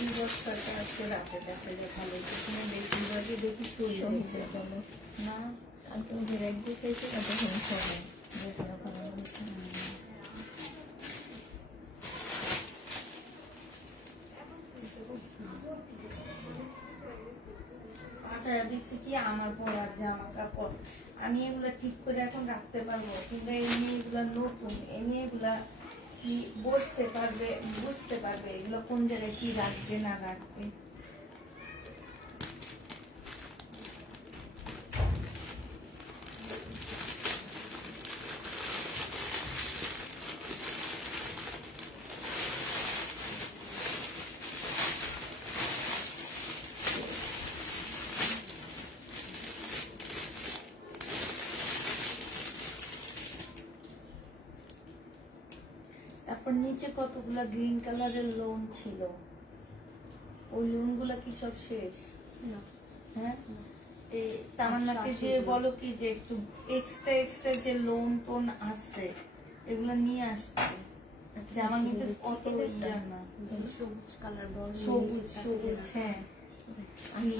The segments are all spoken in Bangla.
এই বস্তাটা আজকে রাতে দেখা যায় ভালো, যেখানে বেশিরভাগই দেখি চলে হয়েছে না। আর তুমি ভেরাইটি দিয়েছে এত সমস্যা নেই, যেখানে ভালো হয়েছে। কি আমার পরার জামা কাপড় আমি এগুলা ঠিক করে এখন রাখতে পারবো, কিন্তু এই মেয়েগুলা নতুন, এই মেয়েগুলা কি বসতে পারবে, বুঝতে পারবে এগুলো কোন জায়গায় কি রাখবে না রাখবে। তারপর নিচে কতগুলা গ্রিন কালারের লোন ছিল, ওই লোন গুলা কি সব শেষ? হ্যাঁ, তামান্নাকে যে বলো কি যে একটু এক্সট্রা এক্সট্রা যে লোন টোন আছে এগুলা নিয়ে আসছে, জামা কিন্তু অত ইয়া না, সবুজ কালার, সবুজ সবুজ। হ্যাঁ আমি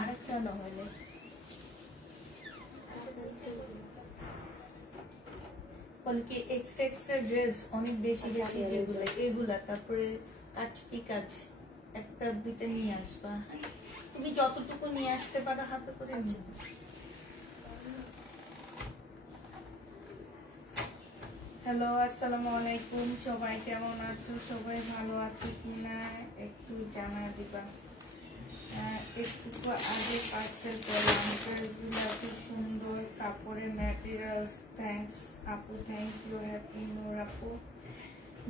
আরেকটা না হলে কি এক্সট্রা এক্সট্রা ড্রেস অনেক বেশি বেশি যেগুলো এগুলা, তারপরে কাটপি কাজ একটা দুইটা নিয়ে আসবা, তুমি যতটুকু নিয়ে আসতে পারো হাতে করে। হ্যালো, আসসালামু আলাইকুম, সবাই কেমন আছো? সবাই ভালো আছো কিনা একটু জানা দিবা। একটু আগে পার্সেল করলাম, ড্রেসগুলো খুব সুন্দর, কাপড়ের ম্যাটেরিয়ালস। থ্যাংকস আপু, থ্যাংক ইউ। হ্যাপি নূর আপু,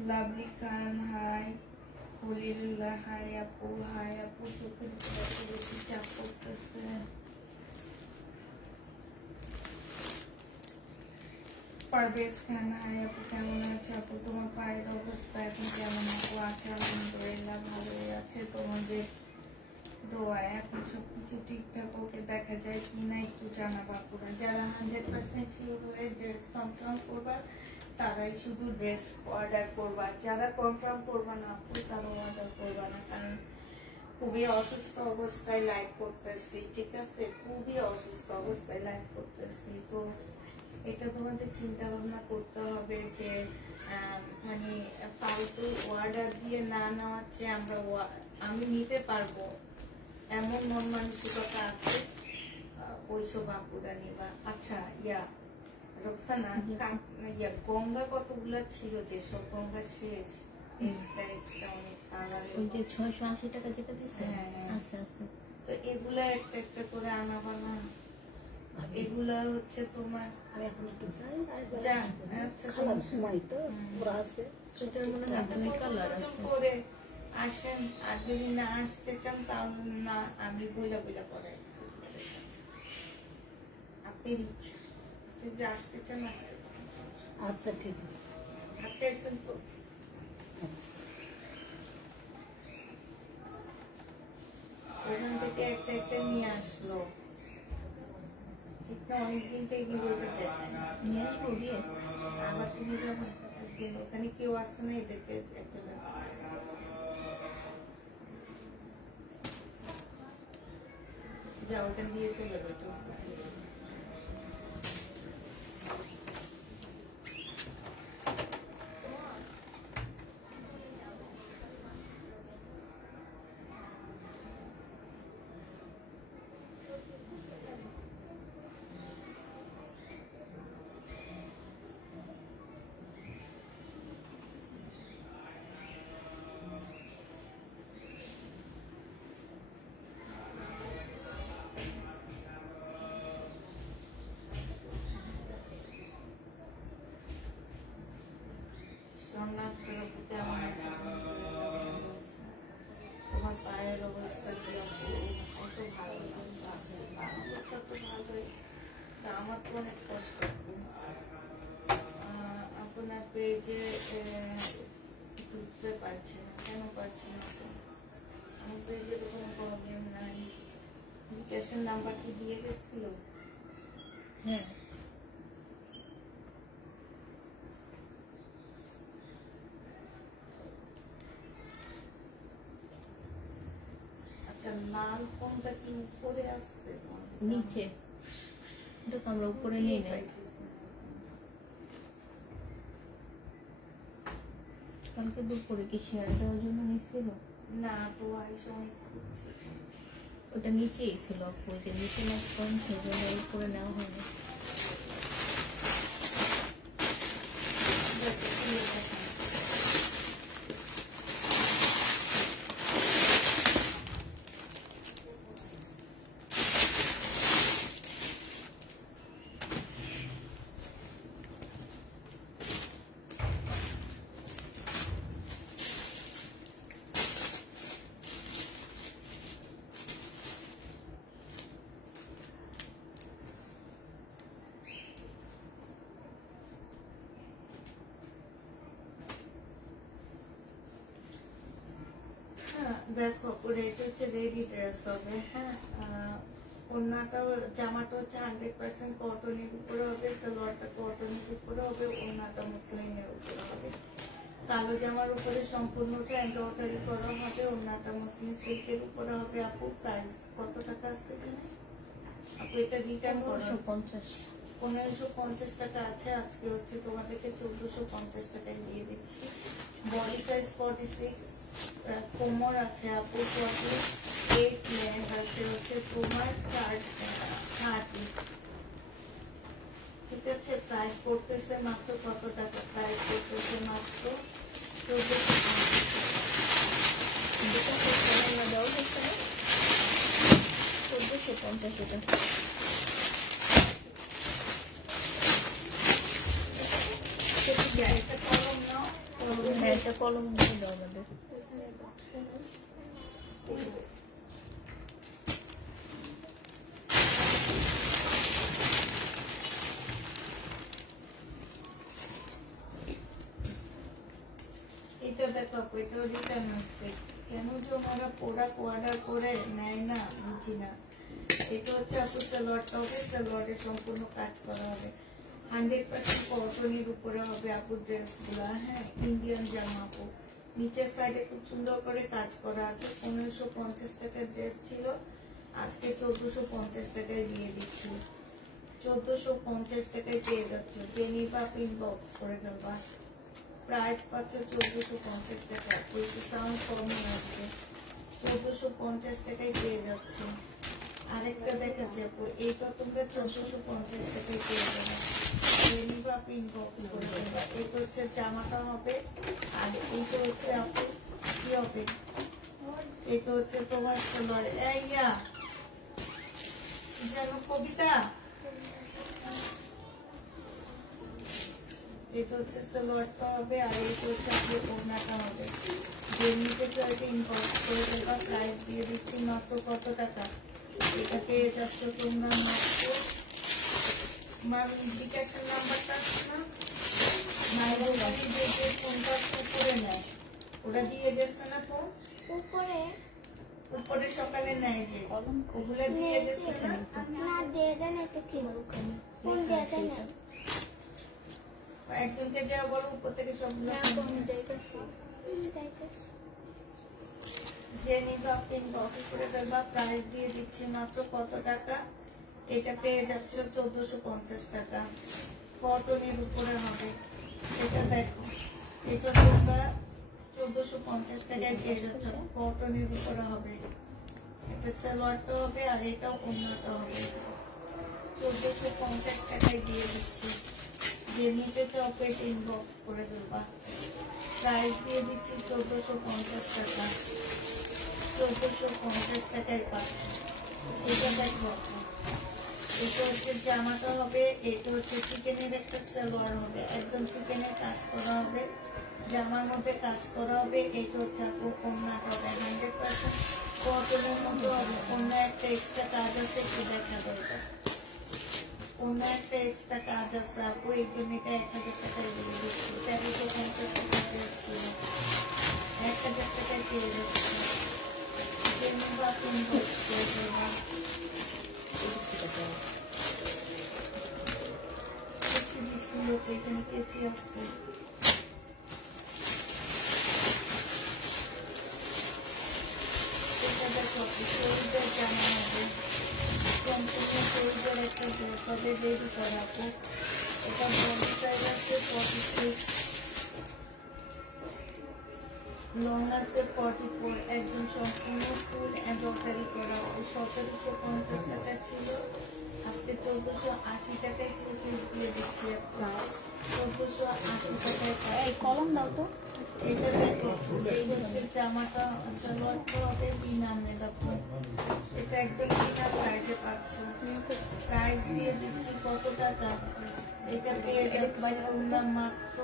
লাভলি খান হাই, হলিল্লাহ হাই আপু, হাই আপু। চোখের বেশি চাপ করতেছে। পারভেজ খান হাই আপু, কেমন আছে আপু? তোমার পায়ের অবস্থা এখন কেমন আপু? আছে আলহামদুলিল্লাহ, ভালোই আছে, তোমাদের দোয়া। এখন সবকিছু ঠিকঠাক ওকে দেখা যায় কিনা একটু জানাবো আপুরা। যারা 100% শিওর হয়ে ড্রেস কনফার্ম করবা তারাই শুধু ড্রেস অর্ডার করবা, যারা কনফার্ম করবা না আপু তারা অর্ডার করবা না, কারণ খুবই অসুস্থ অবস্থায় লাইভ করতেছি, ঠিক আছে? খুবই অসুস্থ অবস্থায় লাইভ করতেছি, তো এটা তোমাদের চিন্তা ভাবনা করতে হবে যে মানে ফালতু অর্ডার দিয়ে না নেওয়ার চেয়ে আমি নিতে পারবো এমন মন মানসিকতা আছে ওইসব আপুরা নিবা। আচ্ছা ইয়া রোকসানা, গঙ্গা কতগুলা ছিল, যেসব গঙ্গা শেষ, এক্সট্রা এক্সট্রা অনেক কালারের, ওই যে 680 টাকা যেটা দিছে। আচ্ছা আচ্ছা, তো এগুলা একটা একটা করে আনাবা না। এগুলা হচ্ছে তোমার আমি এখন একটু চাই আচ্ছা খালার সময় তো পুরো আছে, সেটার মনে হয় দুই কালার আছে করে আসেন। আর যদি না আসতে চান তাহলে না, আমি বইলা বইলা পরে আপনার ইচ্ছা, যদি আসতে চান আসতে পারেন। আচ্ছা ঠিক আছে, হাতে আসেন তো। ওখান থেকে একটা একটা নিয়ে আসলো, ঠিক না? অনেকদিন থেকে কিন্তু ওইটা দেখায় নিয়ে আসবো গিয়ে, আবার তুমি যখন ওখানে কেউ আসছে না এদেরকে একটা যা ওখান দিয়ে চলে যেত। তোমার পায়ের অবস্থা কি? অত ভালো অবস্থা তো ভালোই, আমার তো অনেক কষ্ট। আপনার পেজে ঢুকতে পারছে না, কেন পারছে না? আমার পেজে তো কোনো প্রবলেম নাই, বিকাশের নাম্বার কি দিয়ে গেছিল? হ্যাঁ আচ্ছা, লাল কোনটা কি উপরে আসছে নিচে? এটা তো আমরা উপরে নিই না। কালকে দুপুরে কি শেয়ার দেওয়ার জন্য নিছিল? না তো আইসা অনেক খুঁজছি। ওটা নিচেই ছিল, ওইটা নিচে না কম সেই জন্য উপরে নেওয়া হয়নি। দেখো এটা হচ্ছে রেডি ড্রেস হবে। হ্যাঁ, ওড়নাটাও জামাটা হচ্ছে 100% কটনের উপরে হবে, সালোয়ারটা কটনের উপরে হবে, ওড়নাটা মসলিনের উপরে হবে। কালো জামার উপরে সম্পূর্ণটা এমব্রয়ডারি করা হবে, ওড়নাটা মসলিন সিল্কের উপরে হবে। আপু প্রাইস কত টাকা আছে কিনা? আপু এটা রিটার্ন করো। 1550 টাকা আছে। আজকে হচ্ছে তোমাদেরকে 1450 টাকায় দিয়ে দিচ্ছি। বডি সাইজ 46, কোমর আছে আপু 48, লেন্থ আছে হচ্ছে তোমার 30। ঠিক আছে, প্রাইস পড়তেছে মাত্র কত টাকা? প্রাইস পড়তেছে মাত্র 1450 একটা কলম নাও, একটা কলম দিয়ে দাও আমাদের। এটা দেখো এটাও রিটার্ন আছে। কেন যে ওনারা প্রোডাক্ট অর্ডার করে নেয় না বুঝি না। এটা হচ্ছে আপু সালোয়ারটা হবে, সালোয়ারের সম্পূর্ণ কাজ করা হবে, 100% কটনের উপরে হবে আপু ড্রেস গুলা। হ্যাঁ, ইন্ডিয়ান জামা আপু। নিচের সাইডে খুব সুন্দর করে কাজ করা আছে। 1550 টাকার ড্রেস ছিল, আজকে 1450 টাকায় দিয়ে দিচ্ছি। 1450 টাকায় পেয়ে যাচ্ছ। যে নিবা ইনবক্স করে দেবা। প্রাইস পাচ্ছ 1450 টাকা। সাউন্ড কমই আসবে। 1450 টাকায় পেয়ে যাচ্ছ। আরেকটা দেখাচ্ছি আপু, এইটা তোমরা 1450 টাকায় পেয়ে যাবে। নিবা ইনবক্স করে দেবা। এটা হচ্ছে জামাটা হবে, আর এইটা হচ্ছে আপু কি হবে, এটা হচ্ছে তোমার সালোয়ার। এইয়া যেন কবিতা, এটা হচ্ছে সালোয়ারটা হবে, আর এটা হচ্ছে আপনার ওড়নাটা হবে। যে নিতে চাইতে ইনবক্স করে দেবা। প্রাইস দিয়ে দিচ্ছি মাত্র কত টাকা? এটা পেয়ে যাচ্ছ তোমরা মাত্র, বিকাশের নাম্বারটা আছে না, যে ফোনটা উপরে নেয় ওটা দিয়ে গেছে না, ফোন উপরে সকালে নেয় যে ওগুলা দিয়ে গেছে না। একজনকে যা বলো উপর থেকে সবগুলো যে নিবা ইনবক্স করে দেবা। প্রাইস দিয়ে দিচ্ছি মাত্র কত টাকা? এটা পেয়ে যাচ্ছ 1450 টাকা। কটনের উপরে হবে। এটা দেখো, এটা তোমরা 1450 টাকায় পেয়ে যাচ্ছ, কটনের উপরে হবে। এটা সালোয়ারটা হবে, আর এটা ওড়নাটা হবে। 1450 টাকায় দিয়ে দিচ্ছি। যে নিতে চাও পেট ইনবক্স করে দেবা। প্রাইস দিয়ে দিচ্ছি 1450 টাকা। 1450 টাকায় পাচ্ছি। এটা দেখো, এটা হচ্ছে জামাটা হবে, এটা হচ্ছে চিকেনের একটা সালোয়ার হবে, একদম চিকেনের কাজ করা হবে, জামার মধ্যে কাজ করা হবে। এটা হচ্ছে আপু ওড়নাটা হবে 100% কটনের মতো হবে। অন্য একটা এক্সট্রা কাজ আছে, একটু দেখা দরকার। অন্য একটা এক্সট্রা কাজ আছে আপু, এই জন্য এটা 1000 টাকায় দিয়ে দিচ্ছি। 1350 টাকা ছিল, 1000 টাকায় পেয়ে যাচ্ছে। জেনিভা ইনবক্স করে দেবা। কেচি দিছিল তো, এখানে কেচি আছে। এটা দেখো শরীরের জামা হবে, সম্পূর্ণ শরীরের একটা ড্রেস হবে, রেডি করাবো। এটা বডি সাইজ আছে 46, লং আছে 44, একদম সম্পূর্ণ ফুল এমব্রয়ডারি করা। 1750 টাকা ছিল, আজকে 1480 টাকায় 2 পিস দিয়ে দিচ্ছি। 1480 টাকায়। এই কলম দাও তো। এটা দেখো, এই হচ্ছে জামাটা, সালোয়ারটা হবে বিনামে। দেখো এটা একদম বিনা প্রাইসে পাচ্ছ। প্রাইস দিয়ে দিচ্ছি কত টাকা? এটা পেয়ে যাবে না মাত্র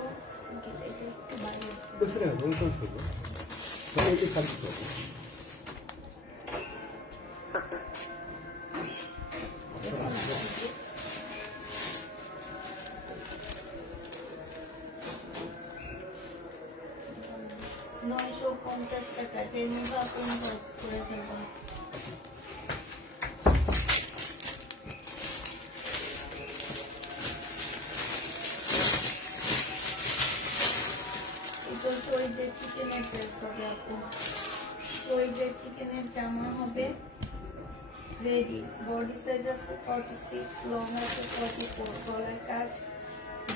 $950 টাকা। জেনিভা ইনবক্স করে দেব। এটা শহীদের চিকেনের ড্রেস হবে আপু। শহীদের চিকেনের জামা হবে রেডি। বডি সাইজ আছে 46, লং আছে 44, গলার কাজ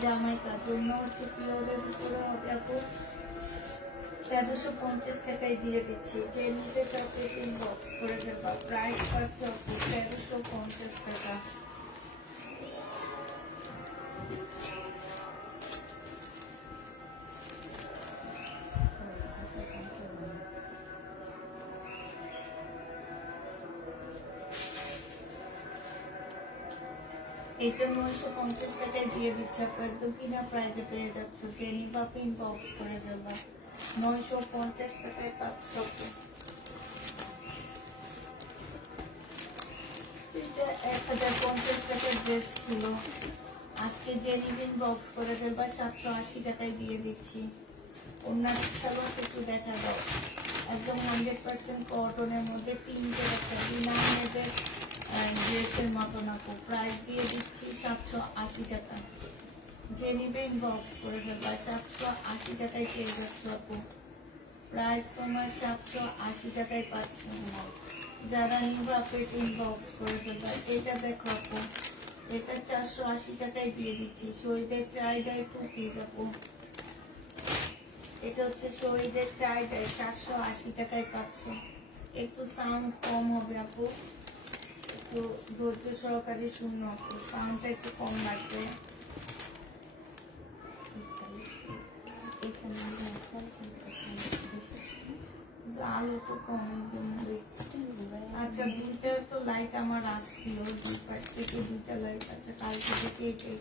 জামাই কাজ জন্য হচ্ছে পিওরের উপরে হবে আপু। 1350 টাকায় দিয়ে দিচ্ছি। যে নিতে চাচ্ছে ইনবক্স করে দেবা। প্রাইস পাচ্ছে আপু 1350 টাকা। এটা 950 টাকায় দিয়ে দিচ্ছে আপু, একদম কিনা প্রাইজে পেয়ে যাচ্ছ। জেনিভা ইনবক্স করে দেবা। 950 টাকায় পাচ্ছ। এটা 1050 টাকার ড্রেস ছিল, আজকে জেনিভা ইনবক্স করে দেবা। 780 টাকায় দিয়ে দিচ্ছি। অন্যান্য সালোয়ার একটু দেখা দাও, একদম 100% কটনের মধ্যে পিঙ্কের একটা বিনামেদের ড্রেসের মতন আপু। প্রাইস দিয়ে দিচ্ছি 780 টাকা। জেনিভা ইনবক্স করে দেবা। 780 টাকায় পেয়ে যাচ্ছ আপু। প্রাইস তোমার 780 টাকায় পাচ্ছ। যারা নিবা আপু ইনবক্স করে দেবা। এটা দেখো আপু, এটা 480 টাকায় দিয়ে দিচ্ছি। শহীদের ট্রাইডাই 2 পিস আপু। এটা হচ্ছে শহীদের ট্রাইডাই, 480 টাকায় পাচ্ছ। একটু সাউন্ড কম হবে আপু, একটু ধৈর্য সহকারে শুনো আপু, সাউন্ডটা একটু কম লাগবে। আলো তো কম, এই জন্য। আচ্ছা, দুইটা তো লাইট আমার আসছিল, দুই পাশ থেকে দুইটা লাইট আছে। কালকে থেকে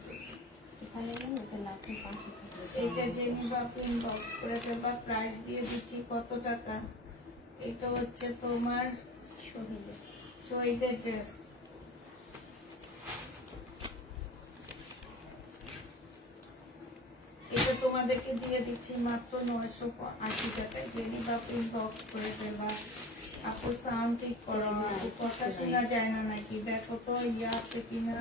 এইটা জেনিভা ইনবক্স করে দেবা। প্রাইস দিয়ে দিচ্ছি কত টাকা? এটা হচ্ছে তোমার শহীদের ড্রেস। এটা তোমাদেরকে দিয়ে দিচ্ছি মাত্র 980 টাকায়। জেনিভা ইনবক্স করে দেবা। আপু সাউন্ড ঠিক করো, কথা শোনা যায় না নাকি? দেখো তো ইয়ে আছে কিনা।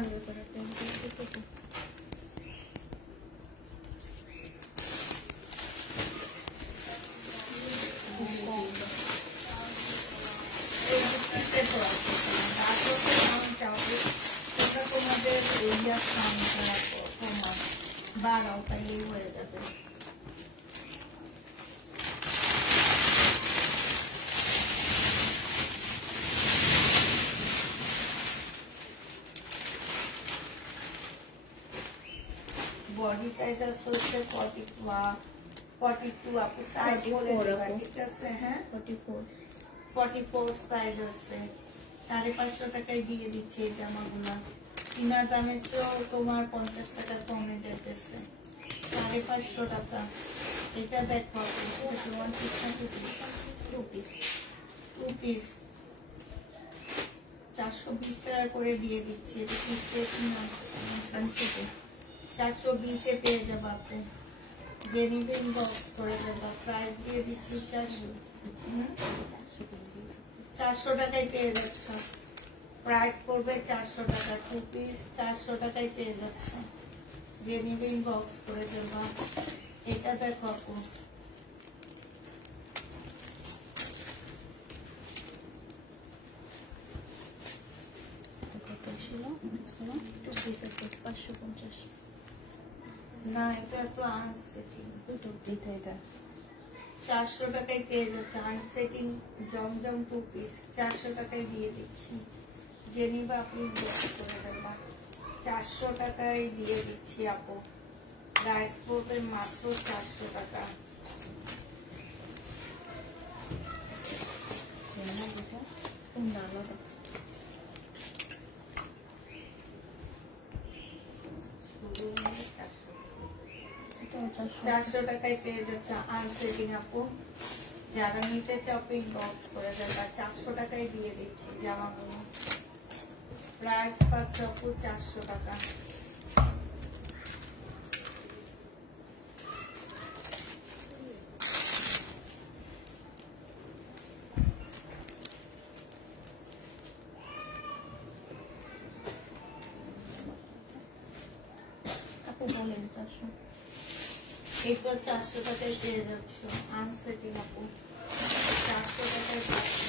তোমাদের ইয়ার সাউন্ডটা তোমার বাড়াও, তাইলেই হয়ে যাবে। বডি সাইজ আছে হচ্ছে 42 আপু। সাইজ বলে দেবা, ঠিক আছে? হ্যাঁ, 44 সাইজ আছে। 550 টাকায় দিয়ে দিচ্ছে এই জামাগুলা। কিনা দামের তো তোমার 50 টাকা কমে যেতেছে। 550 টাকা। এটা দেখো, তোমার 2 পিস 420 টাকা করে দিয়ে দিচ্ছি। এটা পিসে 420-এ পেয়ে যাবা আপনি। জেনিভা ইনবক্স করে দেবা। প্রাইস দিয়ে দিচ্ছি 400 টাকায় পেয়ে যাচ্ছ। প্রাইস পড়বে 400 টাকা, 2 পিস 400 টাকায় পেয়ে যাচ্ছ। যে নিবে ইনবক্স করে দেবা। এটা দেখো আপু, কত ছিল? 550। না এটা তো আনসেটিং। এটা 400 টাকায় পেয়ে যাচ্ছে আনসেটিং জমজম 2 পিস 400 টাকায় দিয়ে দিচ্ছি। যে নিবা আপনি ইনবক্স করে দেবা। 400 টাকায় দিয়ে দিচ্ছি আপু। প্রাইস পড়বে মাত্র 400 টাকা। আলাদা 400 টাকায় পেয়ে যাচ্ছে আনসেটিং আপু। যারা নিতে চাও ইনবক্স করে দেবা। 400 টাকায় দিয়ে দিচ্ছি জামাগুলো। প্রাইস পাচ্ছে আপু 400 টাকা। আপু বলেন 400। এইটা 400 টাকায় পেয়ে যাচ্ছ আনসেটিং আপু। 400 টাকায় পাচ্ছ।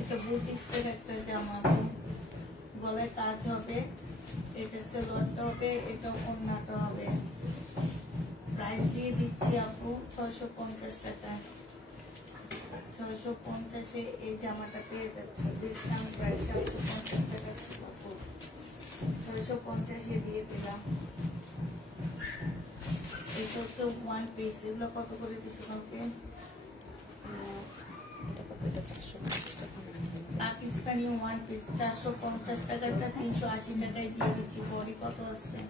এটা বুটিক্সের একটা জামা আপু। গলায় কাজ হবে, এটা সালোয়ারটা হবে, এটা ওড়নাটা হবে। প্রাইস দিয়ে দিচ্ছি আপু 650 টাকায়। 650-এ এই জামাটা পেয়ে যাচ্ছে। ডিসকাউন্ট প্রাইস 750 টাকা ছিল আপু। 650-এ দিয়ে দিলাম। এটা হচ্ছে 1 পিস। এগুলো কত করে দিচ্ছে কাউকে? পাকিস্তানি 1 পিস 450 টাকাটা 380 টাকায় দিয়ে দিচ্ছি। বডি কত আছে?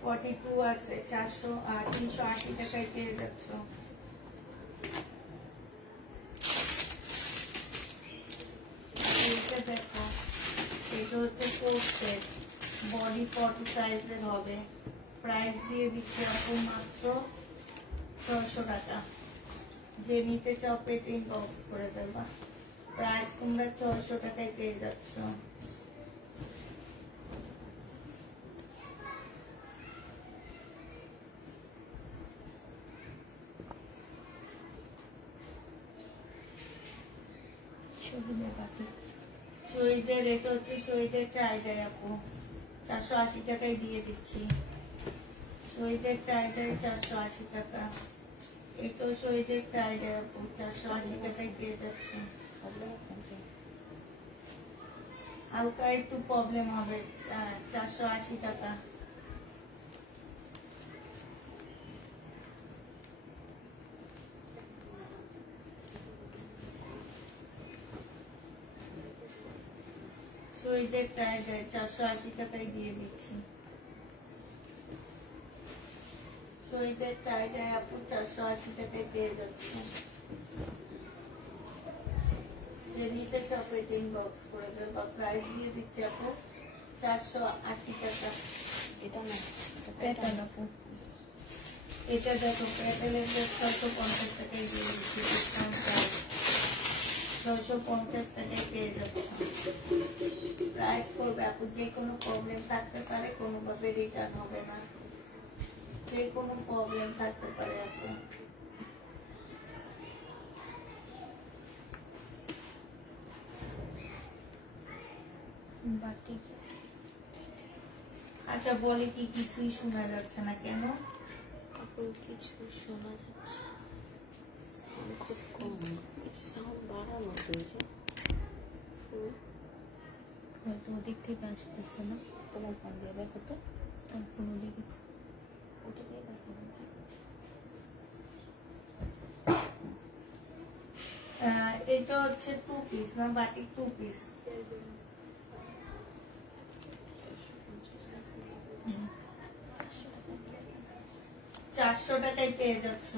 42 আছে। 380 টাকায় পেয়ে যাচ্ছ। এটা দেখো, এটা হচ্ছে কোট সেট, বডি 40 সাইজের হবে। প্রাইস দিয়ে দিচ্ছি আপু মাত্র 600 টাকা। যে নিতে চাও পেটে ইনবক্স করে দেবা। প্রাইস তোমরা 600 টাকায় পেয়ে যাচ্ছ। শহীদের এটা হচ্ছে শহীদের ট্রাইডাই আপু। 480 টাকায় দিয়ে দিচ্ছি। শহীদের ট্রাইডাই 480 টাকা। এটাও শহীদের ট্রাইডাই আপু। 480 টাকায় পেয়ে যাচ্ছে। হালকা একটু প্রবলেম হবে। 480 টাকা। শহীদের ট্রাইডাই 480 টাকায় দিয়ে দিচ্ছি। শহীদের ট্রাইডাই আপু 480 টাকায় পেয়ে যাচ্ছে। যে নিতে চাও পেটে ইনবক্স করে দেবা। প্রাইস দিয়ে দিচ্ছি আপু 480 টাকা। এটা না প্যাটার্ন আপু। এটা দেখো প্যাটেলের 650 টাকায় দিয়ে দিচ্ছি। ডিসকাউন্ট প্রাইস 650 টাকায় পেয়ে যাচ্ছে। প্রাইস করবে আপু। যে কোনো প্রবলেম থাকতে পারে, কোনোভাবে রিটার্ন হবে না। যে কোনো প্রবলেম থাকতে পারে আপু। বাটিক আচ্ছা বলে কি কিছুই শোনা যাচ্ছে না কেন? আপু কিছু শোনা যাচ্ছে, সাউন্ড খুব কম। কিছু সাউন্ড বাড়ানো হয়েছে, হয়তো ওদিক থেকে আসতেছে না। তোমার ফোন দিয়ে দেখো তো, কোনো দিকে ওটা দিয়ে দেখো। এটা হচ্ছে 2 পিস না, বাটিক 2 পিস। 400 টাকায় পেয়ে যাচ্ছ।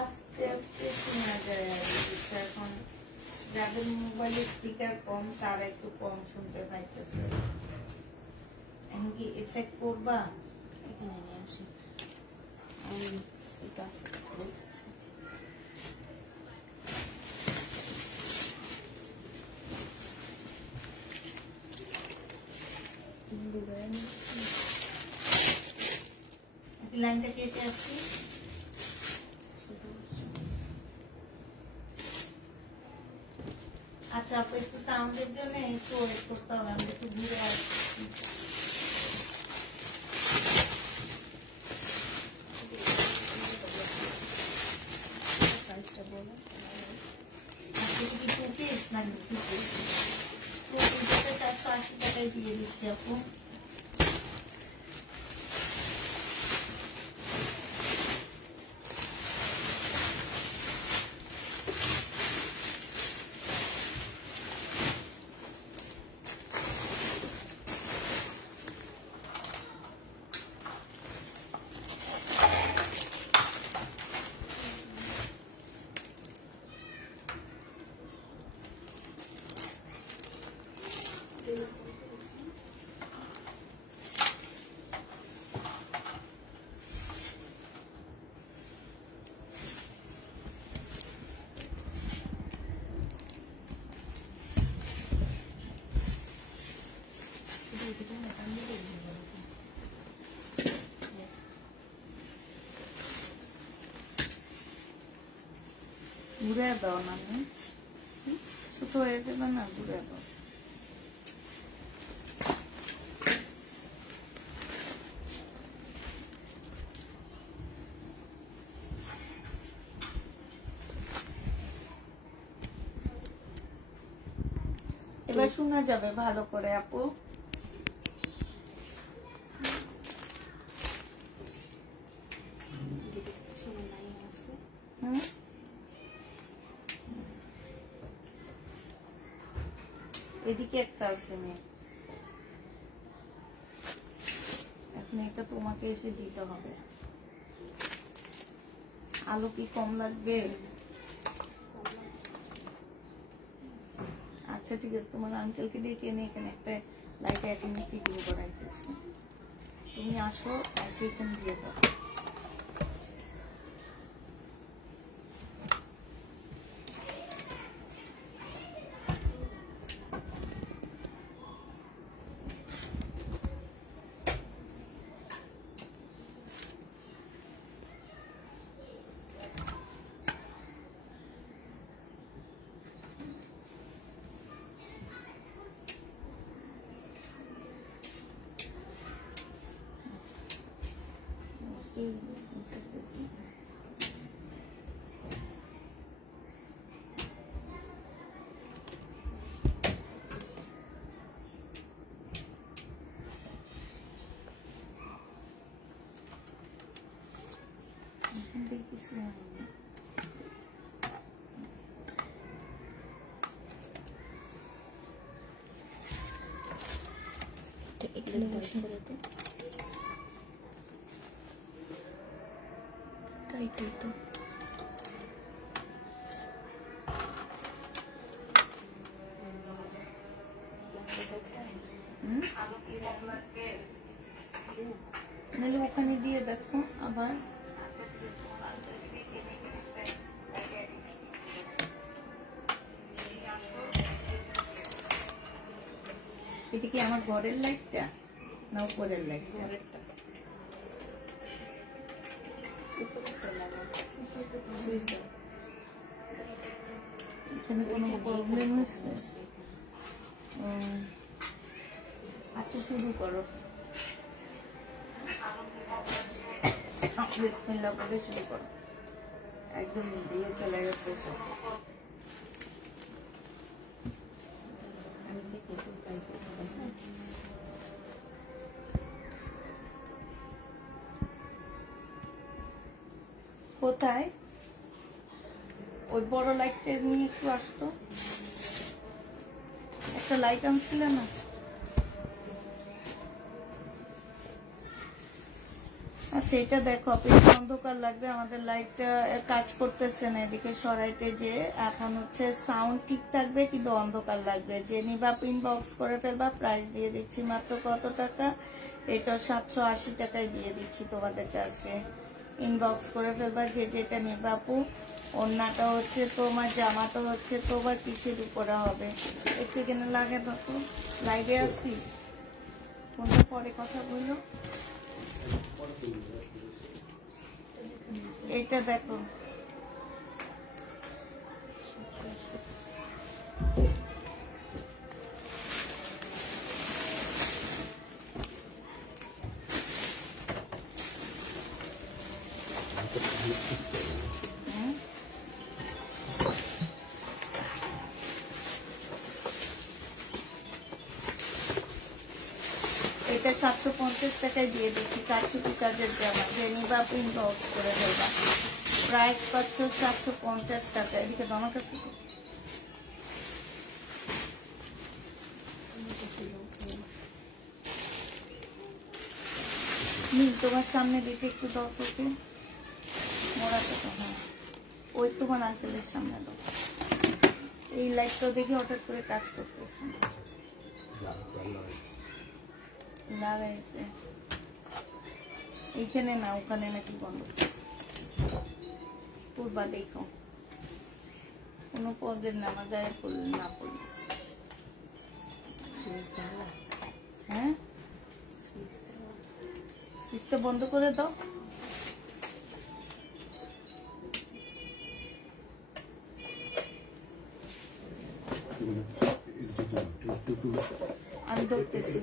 আস্তে আস্তে শোনা যায় আর কি। এখন যাদের মোবাইলে স্পিকার কম তারা একটু কম শুনতে পাইতেছে। এখন কি এসেট করবা? এখানে নিয়ে আসি আমি স্পিকার লাইনটা কেটে আসি। আচ্ছা আপু একটু সাউন্ডের জন্য একটু ওয়েট করতে হবে, আমি একটু ঘুরে আসছি। দিয়ে দিচ্ছি আপু। ঘুরে দাও না, ছোট হয়ে যাবে না, ঘুরে দাও। এবার শোনা যাবে ভালো করে আপু। এদিকে একটা আছে মেয়ে, এখন এটা তোমাকে এসে দিতে হবে। আলো কি কম লাগবে? আচ্ছা ঠিক আছে, তোমার আঙ্কেলকে ডেকে এনে এখানে একটা লাইট এখন ফিটিং করাইতেছি। তুমি আসো, এসে এখানে দিয়ে দাও। টাইটাই তো নাহলে ওখানে দিয়ে দেখো আবার। এটা কি আমার ঘরের লাইটটা না উপরের লাইটটা? এখানে কোনো প্রবলেম হচ্ছে? আচ্ছা শুরু করো, বিসমিল্লাহ বলে শুরু করো। একদম দিয়ে চলে গেছে সব। কোথায় ওই বড় লাইটটা নিয়ে একটু আসতো, একটা লাইট আনছিল না? আচ্ছা এটা দেখো অন্ধকার লাগবে, আমাদের লাইটটা কাজ করতেছে না, এদিকে সরাইতে যে এখন হচ্ছে সাউন্ড ঠিক থাকবে কিন্তু অন্ধকার লাগবে। যে নিবা ইনবক্স করে ফেলবা, প্রাইস দিয়ে দিচ্ছি মাত্র কত টাকা, এটা 780 টাকায় দিয়ে দিচ্ছি তোমাদেরকে আজকে। ইনবক্স করে ফেলবা যে যেটা নিবা আপু। ওড়নাটা হচ্ছে তোমার, জামাটা হচ্ছে তোমার কিসের উপরে হবে একটু কেন লাগে দেখো। লাইভে আসছি, কোনটা পরে কথা বললো। এটা দেখো এটা 750 টাকায় দিয়ে দিচ্ছি, কারচুপি কাজের জামা, যে নিবা ইনবক্স করে দেবা। প্রাইস পাচ্ছ 750 টাকা। এদিকে আমার কাছে তোমার সামনে দিতে একটু দরকার মোড়া তো, হ্যাঁ ওই তোমার আঙ্কেলের সামনে দাও। এই লাইটটা দেখে হঠাৎ করে কাজ করতেছে, লাগাইছে এইখানে না ওখানে নাকি বন্ধ পূর্বা দেখো, কোনো প্রবলেম না, আমার গায়ে পড়লে না পড়লে। হ্যাঁ সুইচটা বন্ধ করে দাও। আমি ধরতেছি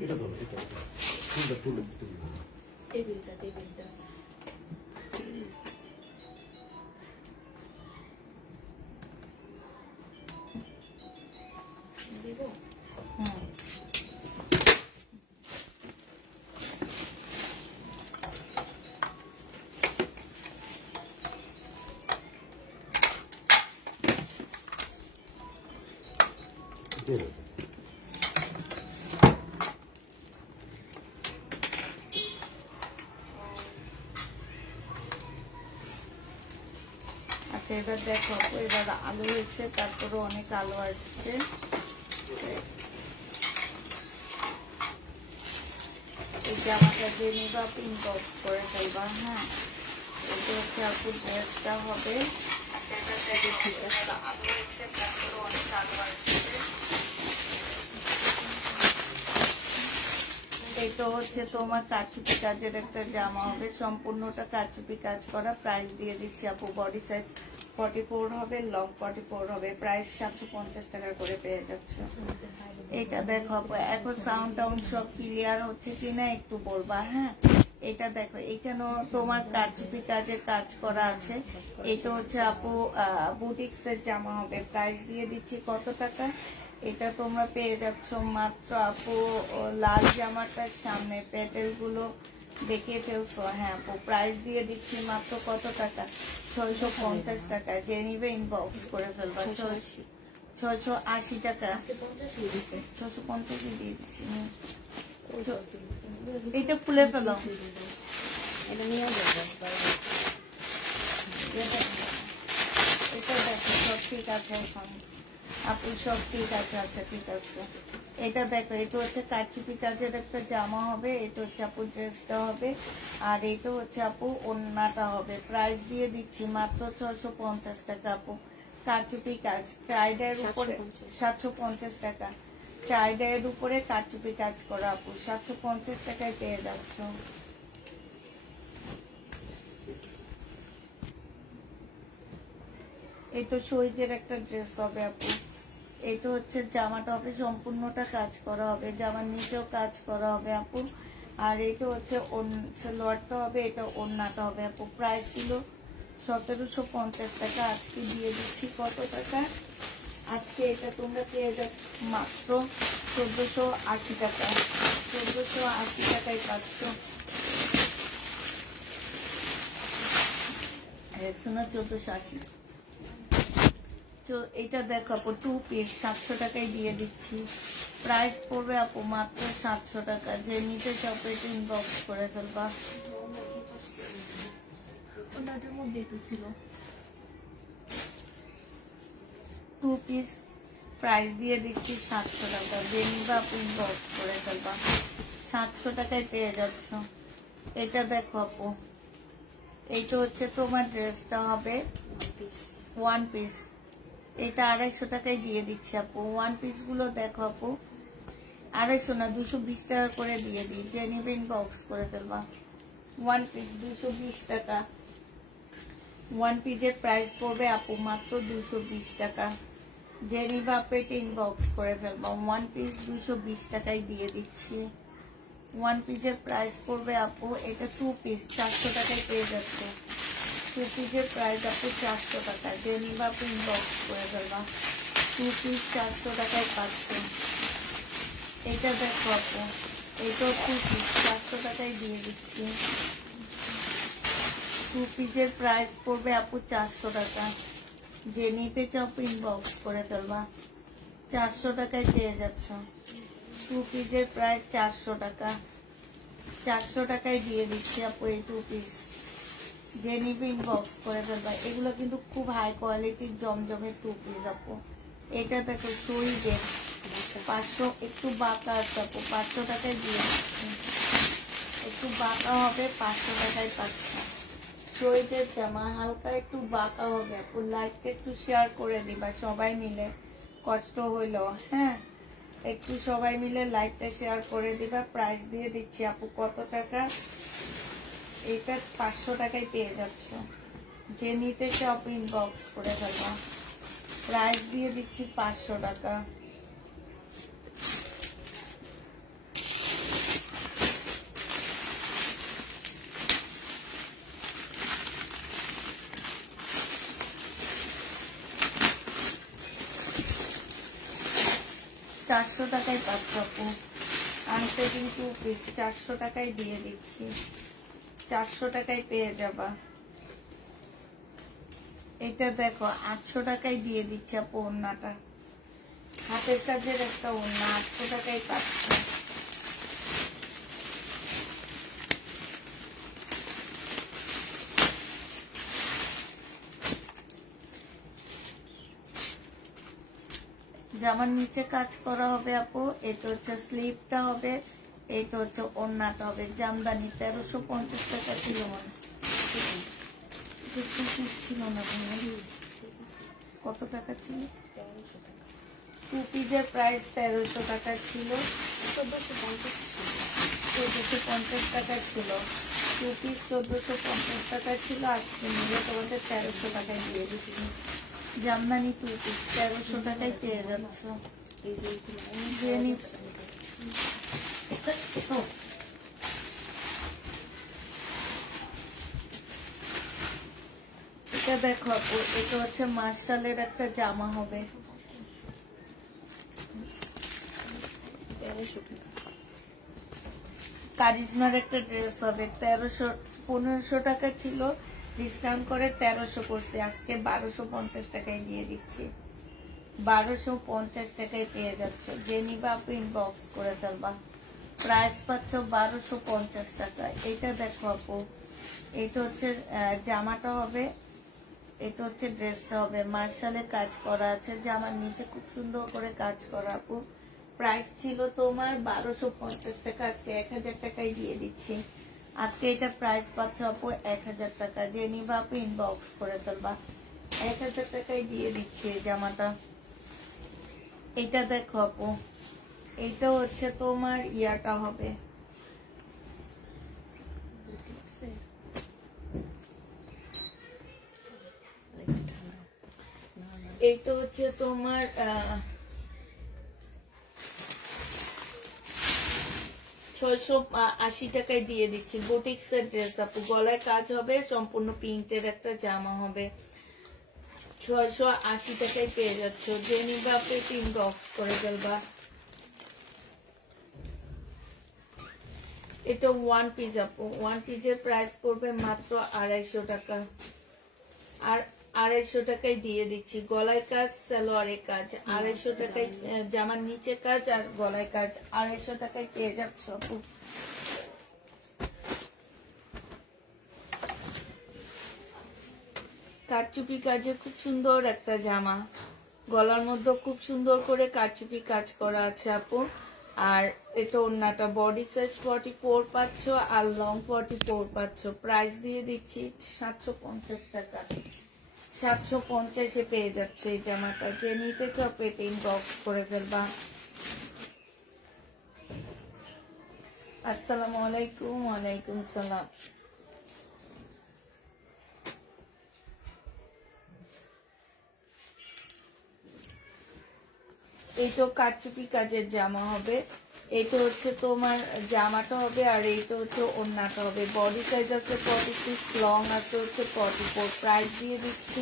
আচ্ছা এবার দেখো, এবার আলো হয়েছে, তারপরে অনেক আলো আসছে। এই জামাটা যে নিবা ইনবক্স করে ফেলবা। হ্যাঁ এটা হচ্ছে আপুর ড্রেসটা হবে। এটা হচ্ছে তোমার কারচুপি কাজের একটা জামা হবে, সম্পূর্ণটা কারচুপি কাজ করা। প্রাইস দিয়ে দিচ্ছি আপু, বডি সাইজ 44 হবে, লং 44 হবে, প্রাইস 750 টাকা করে পেয়ে যাচ্ছ। এটা দেখো আপু, এখন সাউন্ড টাউন্ড সব ক্লিয়ার হচ্ছে কিনা একটু বলবা। হ্যাঁ এটা দেখো, এখানেও তোমার কারচুপি কাজের কাজ করা আছে। এটা হচ্ছে আপু বুটিক্স এর জামা হবে, প্রাইস দিয়ে দিচ্ছি কত টাকা, এটা তোমরা পেয়ে যাচ্ছ মাত্র আপু লাল জামাটার সামনে প্যাটেল গুলো দেখিয়ে ফেলছো। হ্যাঁ আপু প্রাইস দিয়ে দিচ্ছি মাত্র কত টাকা, 650 টাকা। যে নিবে ইনবক্স করে ফেলবা। 680 টাকা, 650 দিয়ে দিচ্ছি। এটা খুলে ফেলো, এটা নিয়ে যাবো। এটা দেখো সব ঠিক আছে এখন আপু, সব ঠিক আছে। আচ্ছা ঠিক আছে, এটা দেখো, এটা হচ্ছে কারচুপি কাজের একটা জামা হবে, এটা হচ্ছে আপু ড্রেসটা হবে, আর এটা হচ্ছে আপু ওড়নাটা হবে। প্রাইস দিয়ে দিচ্ছি মাত্র 650 টাকা আপু, কারচুপি কাজ টাইডার উপরে 750 টাকা, টাইডার উপরে কারচুপি কাজ করা আপু, 750 টাকায় পেয়ে যাচ্ছ। এটা শহীদের একটা ড্রেস হবে আপু, এটা হচ্ছে জামাটা হবে সম্পূর্ণটা কাজ করা হবে, জামার নিচেও কাজ করা হবে আপু, আর এটা হচ্ছে সালোয়ারটা হবে, এটা ওড়নাটা হবে আপু। প্রাইস ছিল 1750 টাকা, আজকে দিয়ে দিচ্ছি কত টাকা, আজকে এটা তোমরা পেয়ে যাচ্ছ মাত্র 1480 টাকা, 1480 টাকায় পাচ্ছ। শোনা 1480। এটা দেখো আপু 2 পিস 700 টাকায় দিয়ে দিচ্ছি, প্রাইস পড়বে আপু মাত্র 700 টাকা। যে নিতে চাও পেটে ইনবক্স করে ফেলবা। ওটার মধ্যেই তো ছিল। 2 পিস প্রাইস দিয়ে দিচ্ছি 700 টাকা। যে নিবা আপু বক্স করে ফেলবা, 700 টাকায় পেয়ে যাচ্ছ। এটা দেখো আপু, এইটা হচ্ছে তোমার ড্রেসটা হবে 1 পিস, এটা 250 টাকায় দিয়ে দিচ্ছি আপু। 1 পিস গুলো দেখো আপু, 250 না 220 টাকা করে দিয়ে দিই। যে নিবে বক্স করে ফেলবা। 1 পিস 220 টাকা। 1 পিসের প্রাইস পড়বে আপু মাত্র 220 টাকা। যে নিবা পেট ইনবক্স করে ফেলবা। 1 পিস 220 টাকায় দিয়ে দিচ্ছি। 1 পিসের প্রাইস পড়বে আপু, এটা 2 পিস 400 টাকায় পেয়ে যাচ্ছে। 2 পিসের প্রাইস আপু 400 টাকা। যে নিবা আপু ইনবক্স করে ফেলবা। 2 পিস 400 টাকায় পাচ্ছে। এটা দেখো আপু, এটাও 2 পিস 400 টাকায় দিয়ে দিচ্ছি। 2 পিসের প্রাইস পড়বে আপু 400 টাকা। যে নিতে চাও ইনবক্স করে ফেলবা। 400 টাকায় পেয়ে যাচ্ছ। 2 পিসের প্রাইস 400 টাকা। 400 টাকায় দিয়ে দিচ্ছি আপু এই 2 পিস। যে নিবে ইনবক্স করে ফেলবা। এগুলো কিন্তু খুব হাই কোয়ালিটির জমজমের 2 পিস আপু। এটা দেখো শরীরের 500, একটু বাঁকা আছে আপু, 500 টাকায় দিয়ে দিচ্ছি। একটু বাঁকা হবে, 500 টাকায় পাচ্ছি। শরীরের জামা হালকা একটু বাঁকা হবে আপু। লাইভটা একটু শেয়ার করে দিবা সবাই মিলে, কষ্ট হইলো। হ্যাঁ, একটু সবাই মিলে লাইভটা শেয়ার করে দিবা। প্রাইস দিয়ে দিচ্ছি আপু কত টাকা, এটা 500 টাকায় পেয়ে যাচ্ছ। যে নিতে চাও ইনবক্স করে ফেলবা। প্রাইস দিয়ে দিচ্ছি 500 টাকা। চারশো টাকায় পাচ্ছ আপু। আনতে কিন্তু 400 টাকায় দিয়ে দিচ্ছি। 400 টাকায় পেয়ে যাবা। এটা দেখো 800 টাকায় দিয়ে দিচ্ছি আপু। ওড়নাটা হাতের কাজের একটা ওড়না, 800 টাকায় পাচ্ছ। জামার নিচে কাজ করা হবে আপু। এটা হচ্ছে স্লিভটা হবে, এটা হচ্ছে ওড়নাটা হবে। জামদানি 1350 টাকা ছিল। ছিল না, কত টাকা ছিল? 2 পিসের প্রাইস 1300 টাকা ছিল। 1450 টাকা ছিল। 2 পিস 1450 টাকা ছিল। আজকে নিলে তোমাদের 1300 টাকায় দিয়ে দিচ্ছি। জামদানি 2 পিস 1300 টাকায় পেয়ে যাচ্ছ। এটা দেখো আপু, এটা হচ্ছে মার্শালের একটা জামা হবে। 1300 টাকা। কারিজমার একটা ড্রেস হবে। 1500 টাকা ছিল, ডিসকাউন্ট করে 1300 করছে। আজকে 1250 টাকায় দিয়ে দিচ্ছি। 1250 টাকায় পেয়ে যাচ্ছ। যে নিবা আপনি ইনবক্স করে ফেলবা। প্রাইস পাচ্ছ 1250 টাকা। এটা দেখো আপু, এটা হচ্ছে জামাটা হবে, এটা হচ্ছে ড্রেসটা হবে। মার্শালে কাজ করা আছে, জামার নিচে খুব সুন্দর করে কাজ করা আপু। প্রাইস ছিল তোমার 1250 টাকা, আজকে 1000 টাকায় দিয়ে দিচ্ছি। আজকে এটা প্রাইস পাচ্ছ আপু 1000 টাকা। যে নিবা আপু ইনবক্স করে ফেলবা। 1000 টাকায় দিয়ে দিচ্ছি এই জামাটা। এটা দেখো আপু, এটা হচ্ছে তোমার ইয়াটা হবে, এইটা হচ্ছে তোমার 680 টাকায় দিয়ে দিচ্ছি। বুটিক্স এর ড্রেস আপু, গলায় কাজ হবে, সম্পূর্ণ প্রিন্টের একটা জামা হবে। 680 টাকায় পেয়ে যাচ্ছ। যে নিবা আপনি ইনবক্স করে ফেলবা। এটা 1 পিস আপু। 1 পিসের প্রাইস পড়বে মাত্র 250 টাকা। আর 250 টাকায় দিয়ে দিচ্ছি। গলায় কাজ, সালোয়ারের কাজ 250 টাকায়, জামার নিচে কাজ আর গলায় কাজ 250 টাকায় পেয়ে যাচ্ছ আপু। কারচুপি কাজে খুব সুন্দর একটা জামা, গলার মধ্যে খুব সুন্দর করে কারচুপি কাজ করা আছে আপু। আর এটা ওড়নাটা বডি সাইজ 44 পাচ্ছ আর লং 44 পাচ্ছ। প্রাইস দিয়ে দিচ্ছি 750 টাকা। 750-এ পেয়ে যাচ্ছে এই জামাটা। যে নিতে চাও পেটে ইনবক্স করে ফেলবা। আসসালামু আলাইকুম। ওয়ালাইকুম সালাম। এইটা কারচুপি কাজের জামা হবে। এইটা হচ্ছে তোমার জামাটা হবে আর এইটা হচ্ছে ওড়নাটা হবে। বডি সাইজ আছে 46, লং আছে হচ্ছে 44। প্রাইস দিয়ে দিচ্ছি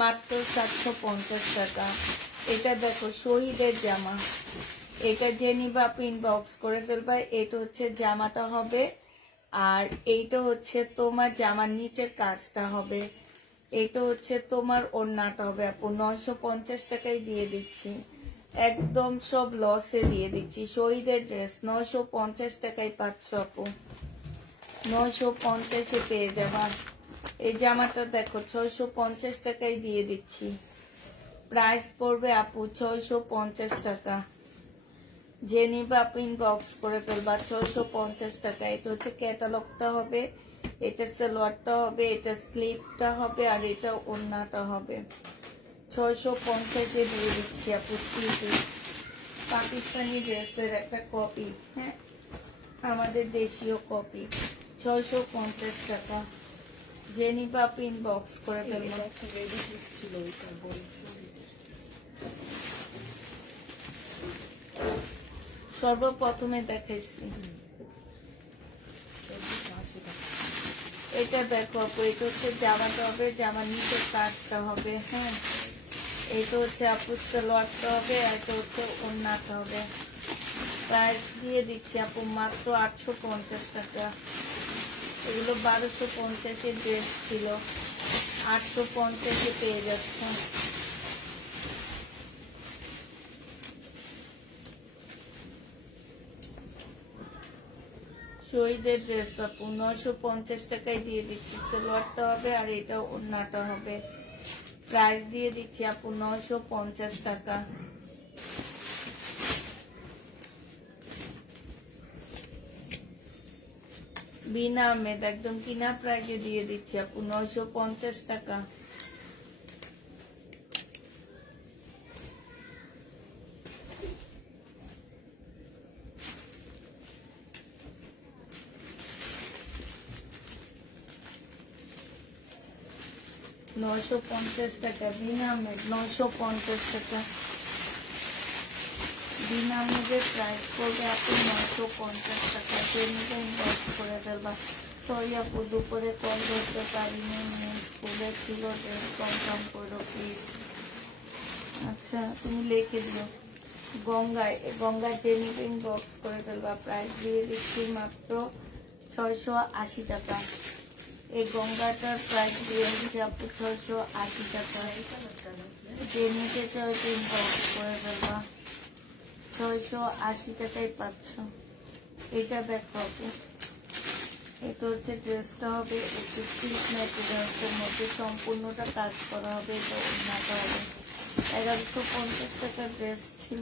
মাত্র 750 টাকা। এটা দেখো শহীদের জামা, এটা যে নিবা ইনবক্স করে ফেলবা। এটা হচ্ছে জামাটা হবে আর এইটা হচ্ছে তোমার জামার নিচের কাজটা হবে। এইটা হচ্ছে তোমার ওড়নাটা হবে আপু। 950 টাকায় দিয়ে দিচ্ছি, একদম সব লসে দিয়ে দিচ্ছি। শহীদের ড্রেস 950 টাকায় পাচ্ছ আপু। 950-এ পেয়ে যাবা। এই জামাটা দেখো 650 টাকায় দিয়ে দিচ্ছি। প্রাইস পড়বে আপু 650 টাকা। যে নিবা আপু ইনবক্স করে ফেলবা। 650 টাকা। এটা হচ্ছে ক্যাটালগটা হবে, এটা সালোয়ারটা হবে, এটা স্লিপটা হবে আর এটা ওড়নাটা হবে। 650-এ দিয়ে দিচ্ছি আপু। পাকিস্তানি ড্রেসের একটা কপি, হ্যাঁ আমাদের দেশীয় কপি। 650 টাকা। যে নিবা আপু ইনবক্স করে ফেলবা। সর্বপ্রথমে দেখাইছি এটা দেখো আপু। এটা হচ্ছে জামাটা হবে, জামার নিচের কাজটা হবে, হ্যাঁ এটা হচ্ছে আপু সালোয়ারটা হবে আর এটা হচ্ছে ওড়নাটা হবে। প্রাইস দিয়ে দিচ্ছি আপু মাত্র 850 টাকা। এগুলো 1250-এর ড্রেস ছিল, 850-এ পেয়ে যাচ্ছে। শহীদের ড্রেস আপু 950 টাকায় দিয়ে দিচ্ছি। সালোয়ারটা হবে আর এটা ওড়নাটা হবে। প্রাইস দিয়ে দিচ্ছি আপু 950 টাকা। বিনা আহমেদ একদম কিনা প্রাইজে দিয়ে দিচ্ছি আপু 950 টাকা। $950 টাকা। বিনা আহমেদ 950 টাকা। বিনা আহমেদের প্রাইস পড়বে আপু 950 টাকা। ট্রেনিংটা ইনভেস্ট করে ফেলবা। সরি আপু দুপুরে কল করতে পারিনি, স্কুলে ছিল। ড্রেস কনফার্ম করো প্লিজ। আচ্ছা তুমি লিখে দিও। গঙ্গায় ট্রেনিং ইনবক্স করে ফেলবা। প্রাইস দিয়ে দিচ্ছি মাত্র 680 টাকা। এই গঙ্গাটার প্রাইস দিয়ে দিচ্ছি আপু 680 টাকা। যে নিতে চাও ইনবক্স করে ফেলবা। 680 টাকায় পাচ্ছ। এটা দেখো আপু, এটা হচ্ছে ড্রেসটা হবে একটু সিল্ক ম্যাটেরিয়ালসের মধ্যে, সম্পূর্ণটা কাজ করা হবে। এটা ওড়নাটা হবে। 1150 টাকার ড্রেস ছিল,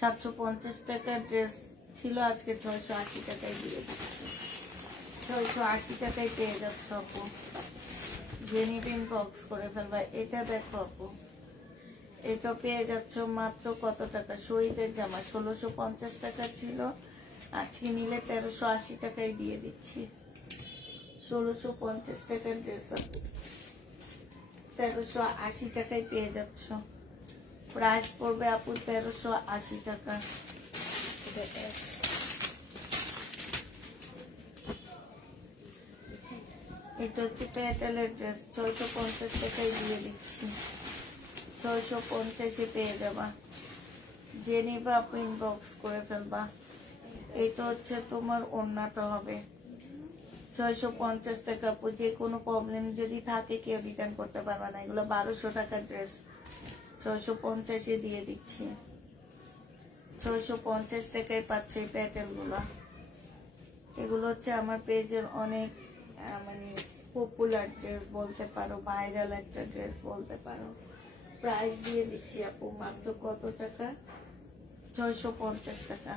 750 টাকার ড্রেস ছিল, আজকে 680 টাকায় দিয়ে দিচ্ছি। 680 টাকায় পেয়ে যাচ্ছ আপু। জেনিভিন বক্স করে ফেলবা। এটা দেখো আপু, এটা পেয়ে যাচ্ছ মাত্র কত টাকা? শহীদের জামা 1650 টাকা ছিল, আজকে নিলে 1380 টাকায় দিয়ে দিচ্ছি। 1650 টাকার ড্রেস আপু 1380 টাকায় পেয়ে যাচ্ছ। প্রাইস পড়বে আপু 1380 টাকা। এটা হচ্ছে প্যাটেলের ড্রেস, 650 টাকায় দিয়ে দিচ্ছি। 650-এ পেয়ে যাবা। যে নিবা আপু ইনবক্স করে ফেলবা। এটা হচ্ছে তোমার ওড়নাটা হবে। 650 টাকা আপু। যে কোনো প্রবলেম যদি থাকে কেউ রিটার্ন করতে পারবে না। এগুলো 1200 টাকার ড্রেস, 650-এ দিয়ে দিচ্ছি। 650 টাকায় পাচ্ছে এই প্যাটেল গুলা। এগুলো হচ্ছে আমার পেজের অনেক মানে পপুলার ড্রেস বলতে পারো, ভাইরাল একটা ড্রেস বলতে পারো। প্রাইস দিয়ে দিচ্ছি আপু মাত্র কত টাকা? 650 টাকা।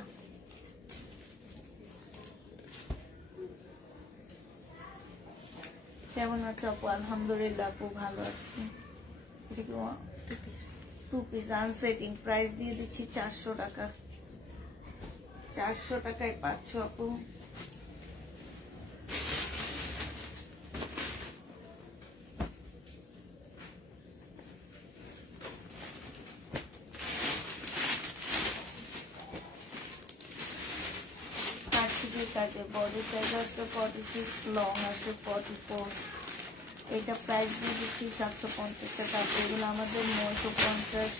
কেমন আছো আপু? আলহামদুলিল্লাহ আপু ভালো আছি। টু পিস আনসেটিং, প্রাইস দিয়ে দিচ্ছি 400 টাকা। 400 টাকায় পাচ্ছ আপু। কাজে বডি সাইজ আছে 46, লং আছে 44। এটা প্রাইস দিয়ে দিচ্ছি 750 টাকা। এগুলো আমাদের 950,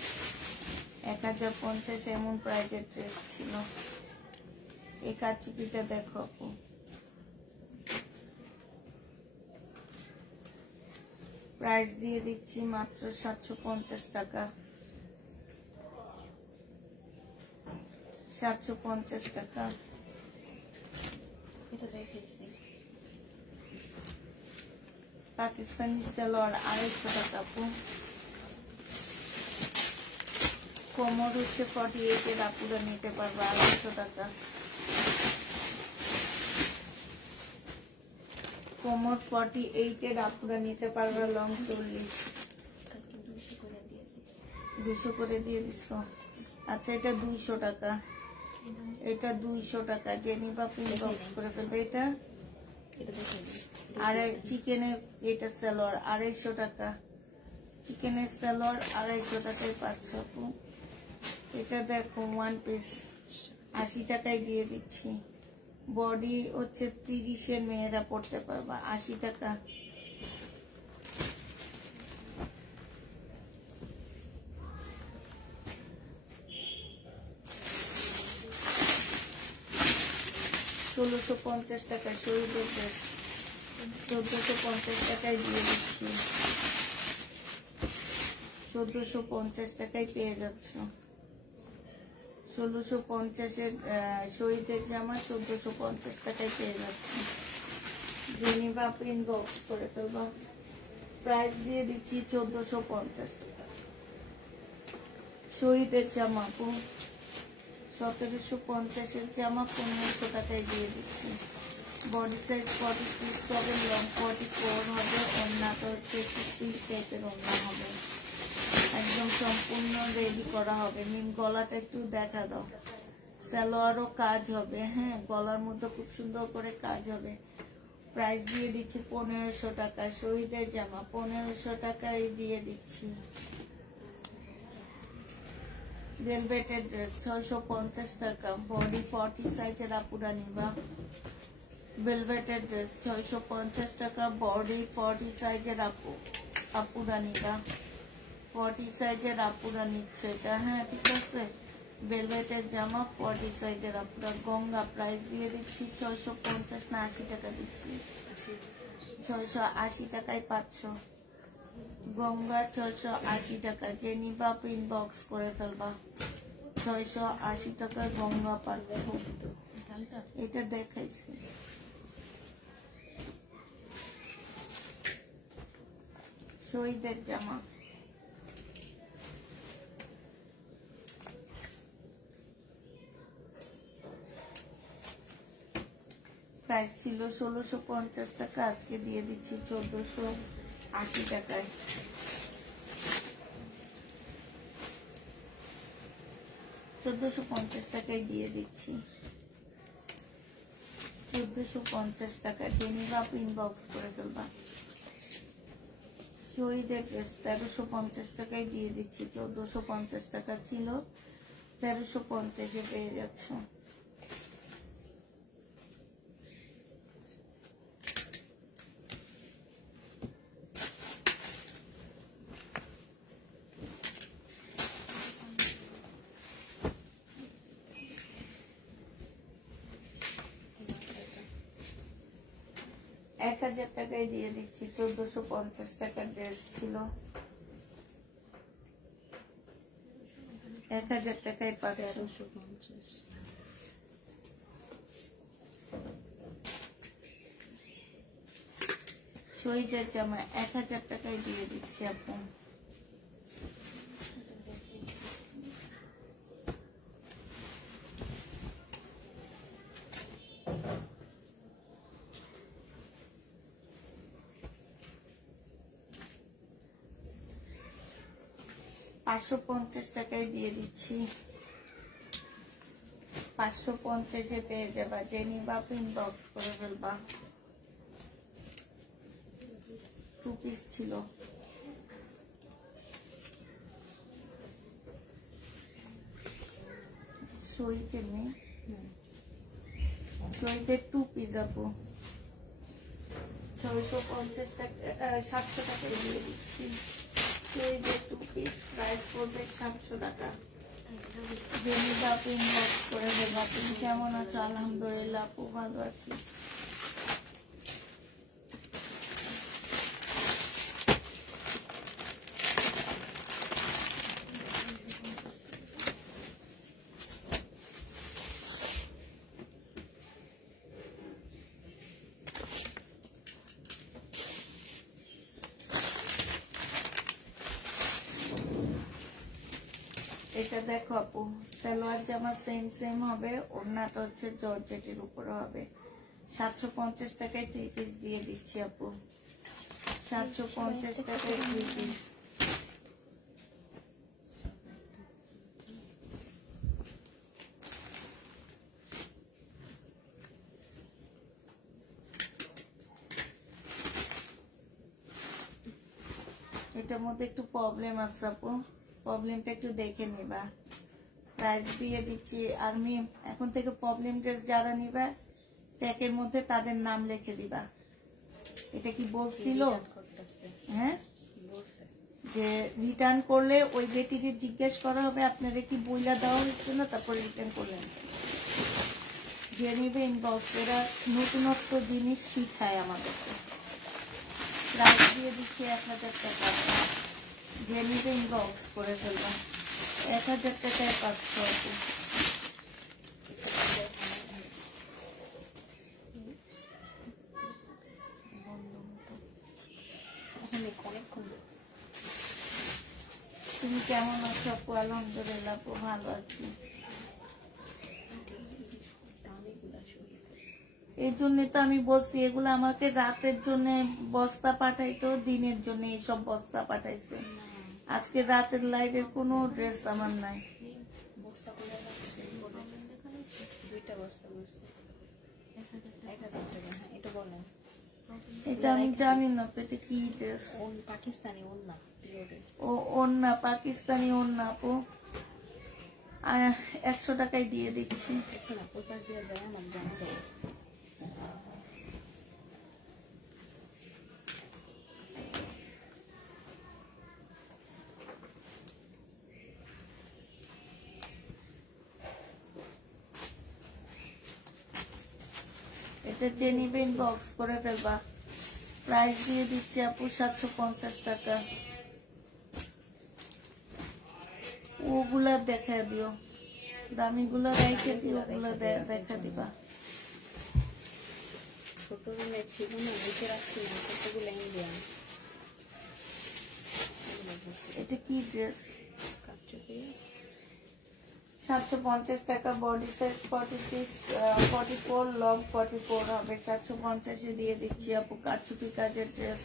1050 এমন প্রাইজের ড্রেস ছিল। এই কারচুপিটা দেখো আপু, প্রাইস দিয়ে দিচ্ছি মাত্র 750 টাকা। 750 টাকা। এটা দেখাইছি পাকিস্তানি সালোয়ার 250 টাকা আপু। কোমর হচ্ছে 48 এর, আপুরা নিতে পারবে 250 টাকা। কোমর 48 এর, আপুরা নিতে পারবে লং 40। 200 করে দিয়ে দিচ্ছ। আচ্ছা এটা 200 টাকা। এটা 200 টাকা। জেনিবা প্রিন্ট বক্স করে ফেলবে এটা। আর চিকেনের এটা সালোয়ার 250 টাকা। চিকেনের সালোয়ার 250 টাকায় পাচ্ছ আপু। এটা দেখো ওয়ান পিস 80 টাকায় দিয়ে দিচ্ছি। বডি হচ্ছে 30 এর, মেয়েরা পড়তে পারবা 80 টাকা। $1650 টাকা শরীরের ড্রেস 1450 টাকায় দিয়ে দিচ্ছি। 1450 টাকায় পেয়ে যাচ্ছ। 1650-এর শহীদের জামা 1450 টাকায় পেয়ে যাচ্ছে। জেনিভা প্রিন্ট বক্স করে ফেলবো। প্রাইস দিয়ে দিচ্ছি 1450 টাকা। শহীদের জামা 1750-এর জামা 1500 টাকায় দিয়ে দিচ্ছি। বডি সাইজ 46 হবে, লং 44 হবে। ওড়নাটা হচ্ছে সিল্ক টাইপের ওড়না হবে, একদম সম্পূর্ণ রেডি করা হবে। মিন গলাটা একটু দেখা দাও। সালোয়ারও কাজ হবে, হ্যাঁ গলার মধ্যে খুব সুন্দর করে কাজ হবে। প্রাইস দিয়ে দিচ্ছি 1500 টাকা। শহীদের জামা 1500 টাকায় দিয়ে দিচ্ছি। ভেলভেটের ড্রেস 650 টাকা। বডি 40 সাইজের, আপুরা নিবা। ভেলভেটের ড্রেস 650 টাকা। বডি 40 সাইজের, আপুরা নিবা। 40 সাইজের আপুরা নিচ্ছে এটা, হ্যাঁ ঠিক আছে। ভেলভেটের জামা 40 সাইজের আপুরা। গঙ্গা প্রাইস দিয়ে দিচ্ছি 650 না 80 টাকা দিচ্ছি। 680 টাকায় পাচ্ছ গঙ্গা। 680 টাকা। জেনিবা প্রিন্ট বক্স করে ফেলবা। 680 টাকায় গঙ্গা পাচ্ছ। এটা দেখাইছি। শহীদের জামা প্রাইস ছিল 1650 টাকা, আজকে দিয়ে দিচ্ছি 1480 টাকায়। 1450 টাকায় দিয়ে দিচ্ছি। 1450 টাকা। জেনিভা প্রিন্ট বক্স করে ফেলবা। শহীদের ড্রেস 1350 টাকায় দিয়ে দিচ্ছি। 1450 টাকা ছিল, 1350-এ পেয়ে যাচ্ছ। এক 1000 টাকায় দিয়ে দিচ্ছি। 1450 টাকার ড্রেস ছিল, 1000 টাকায় পাচ্ছ। 1350। শহীদের জামা 1000 টাকায় দিয়ে দিচ্ছি আপু। $550 টাকায় দিয়ে দিচ্ছি। 550-এ পেয়ে যাবা, যে নিবা ইনবক্স করে ফেলবা। 2 পিস ছিল। শহীদের নেই, শহীদের 2 পিস আপু 650 টাকা 700 টাকায় দিয়ে দিচ্ছি। শহীদের 2 পিস প্রাইস পড়বে 700 টাকা। জেনিবা আপু ইনবক্স করে দেবা। তুমি কেমন আছো? আলহামদুলিল্লাহ আপু ভালো আছি। এটা দেখো আপু, সালোয়ার জামা সেম হবে, ওড়নাটা হচ্ছে জর্জেটের উপরে হবে। 750 টাকায় 3 পিস দিয়ে দিচ্ছি আপু। 750 টাকায় 3 পিস। এটার মধ্যে একটু প্রবলেম আছে আপু, প্রবলেমটা একটু দেখে নিবা। প্রাইস দিয়ে দিচ্ছি। আর আমি এখন থেকে প্রবলেম ড্রেস যারা নিবা ট্যাগের মধ্যে তাদের নাম লিখে দিবা। এটা কি বলছিল? হ্যাঁ, যে রিটার্ন করলে ওই বেটিকে জিজ্ঞেস করা হবে আপনারা কি বইলা দেওয়া হচ্ছে না, তারপরে রিটার্ন করলেন। যে নিবে ইনবক্স, এরা নতুনত্ব জিনিস শিখায় আমাদেরকে। প্রাইস দিয়ে দিচ্ছি 1000 টাকা। যে নিবে ইনবক্স করে ফেলবা। 1000 টাকায় 500 আপু। তুমি কেমন আছো আপু? আলহামদুলিল্লাহ আপু ভালো আছি। এই জন্য তো আমি বলছি, এগুলো আমাকে রাতের জন্য বস্তা পাঠাইতো, দিনের জন্য এইসব বস্তা পাঠাইছে। আজকে রাতের লাইভের কোনো ড্রেস আমার নাই। এটা আমি জানি না তো, এটা কি ড্রেস? পাকিস্তানি ওড়না। ও ওড়না, পাকিস্তানি ওড়না আপু। 100 টাকায় দিয়ে দিচ্ছি। এটা যে নিবে ইনবক্স করে ফেলবা। প্রাইস দিয়ে দিচ্ছি আপু 750 টাকা। ওগুলা দেখা দিও, দামিগুলা রেখে দিও, ওগুলা দেখা দিবা। ছোটগুলো ছিল না, নিচে রাখছি না, ছোটগুলো ইন্ডিয়ান। এটা কি ড্রেস? 750 টাকা। বডি সাইজ 46, 44, লং 44 হবে। 750-এ দিয়ে দিচ্ছি আপু। কারচুপি কাজের ড্রেস।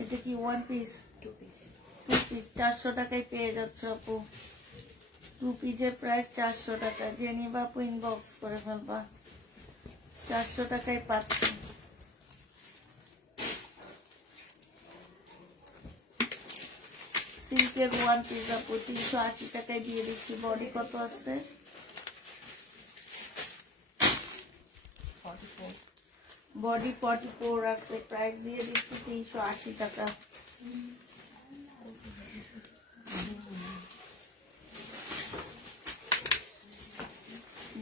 এটা কি 1 পিস? 2 পিস। 2 পিস 400 টাকায় পেয়ে যাচ্ছ আপু। 2 পিসের প্রাইস 400 টাকা। যে নিবা আপু ইনবক্স করে ফেলবা। 400 টাকায় পাচ্ছি। সিল্কের 1 পিস আপু 380 টাকায় দিয়ে দিচ্ছি। বডি কত আছে? 44। বডি 44 আছে। প্রাইস দিয়ে দিচ্ছি 380 টাকা।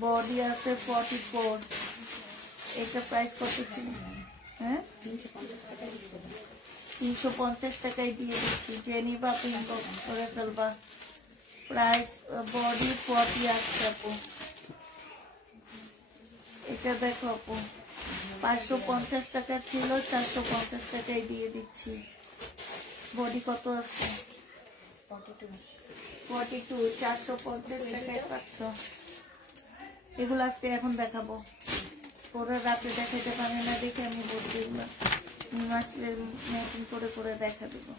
বডি আছে 44। এটা প্রাইস কত ছিল? হ্যাঁ, 350 টাকায় দিয়ে দিচ্ছি। যে নিবা আপনি ইনবক্স করে ফেলবা। প্রাইস বডি 40 আসছে আপু। এটা দেখো আপু, 550 টাকা ছিল, 450 টাকায় দিয়ে দিচ্ছি। বডি কত আছে? 42, 450 টাকায় 500। এগুলো আজকে এখন দেখাবো, পরে রাতে দেখাতে পারি না দেখে আমি বলছি এগুলো আসলে ম্যাচিং করে করে দেখা দেবো।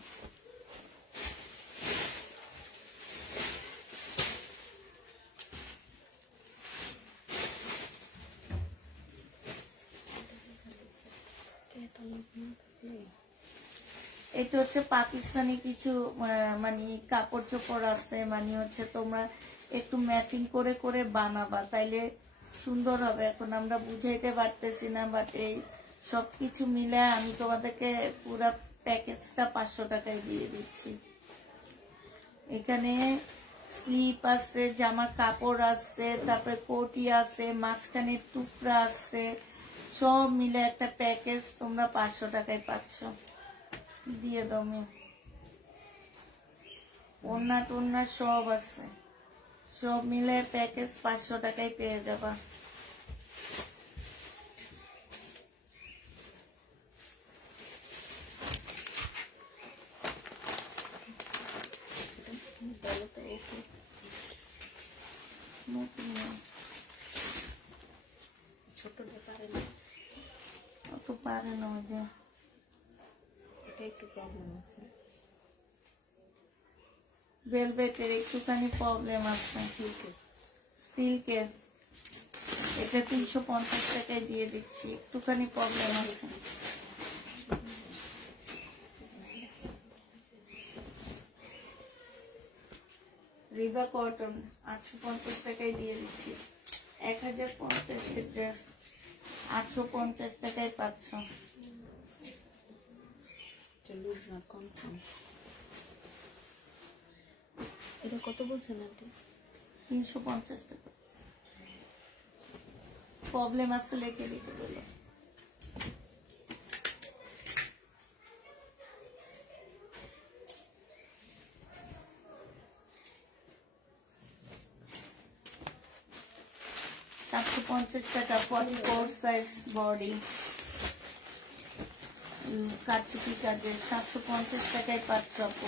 এটা হচ্ছে পাকিস্তানি কিছু মানে কাপড় চোপড় আছে, মানে হচ্ছে তোমরা একটু ম্যাচিং করে করে বানাবা, তাইলে সুন্দর হবে। এখন আমরা বুঝাইতে পারতেছি না, বাট এই সবকিছু মিলে আমি তোমাদেরকে পুরো প্যাকেজটা 500 টাকায় দিয়ে দিচ্ছি। এখানে স্লিপ আছে, জামা কাপড় আছে, তারপরে কোটি আছে, মাঝখানে টুকরা আছে, সব মিলে একটা প্যাকেজ তোমরা 500 টাকায় পাচ্ছ। দিয়ে দাও মেয়ে। ওড়না টোড়না সব আছে, সব মিলে প্যাকেজ 500 টাকায় পেয়ে যাবা। ছোট ব্যাপারে না, অত পারে না, যে এটা একটু প্রবলেম আছে। ভেলভেটের একটুখানি প্রবলেম আছে। সিল্কের এটা 350 টাকায় দিয়ে দিচ্ছি, একটুখানি প্রবলেম আছে। রিবা কটন 850 টাকায় দিয়ে দিচ্ছি। 1050 ড্রেস 850 টাকায় পাচ্ছ। এটা কত বলছেন আন্টি? 350 টাকা। প্রবলেম আছে লিখে দিতে বলো। টাকা 44 সাইজ বডি কাটচুপি কাজের 750 টাকায় পাচ্ছ আপু।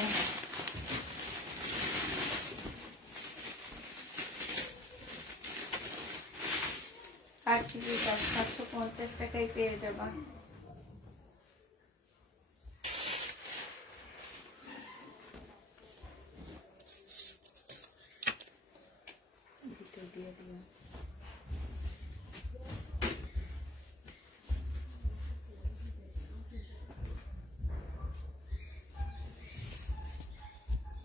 কাটচুপি কাজ 750 টাকায় পেয়ে যাবা। দিয়ে দিও।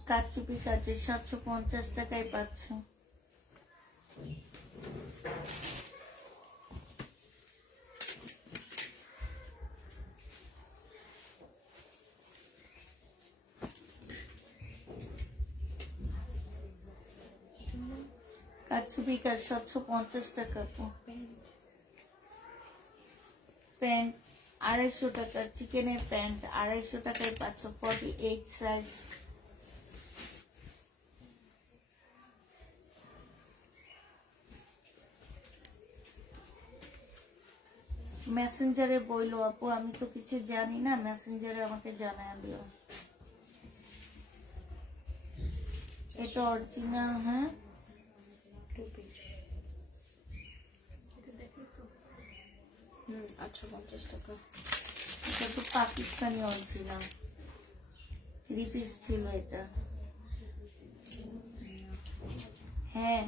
কাটচুপি কাজে 750 টাকায় পাচ্ছ। কাটচুপি কাজ 750 টাকা। তো প্যান্ট 250 টাকা, চিকেনের প্যান্ট 250 টাকায় পাচ্ছ। 48 সাইজ। মেসেঞ্জারে বইলো আপু, আমি তো কিছু জানি না, মেসেঞ্জারে আমাকে জানায় দিও। এটা অরিজিনাল। হ্যাঁ, 2 পিস। এটা দেখিছো? 850 টাকা। এটা তো পাকিস্তানি অরিজিনাল 3 পিস ছিল এটা। হ্যাঁ,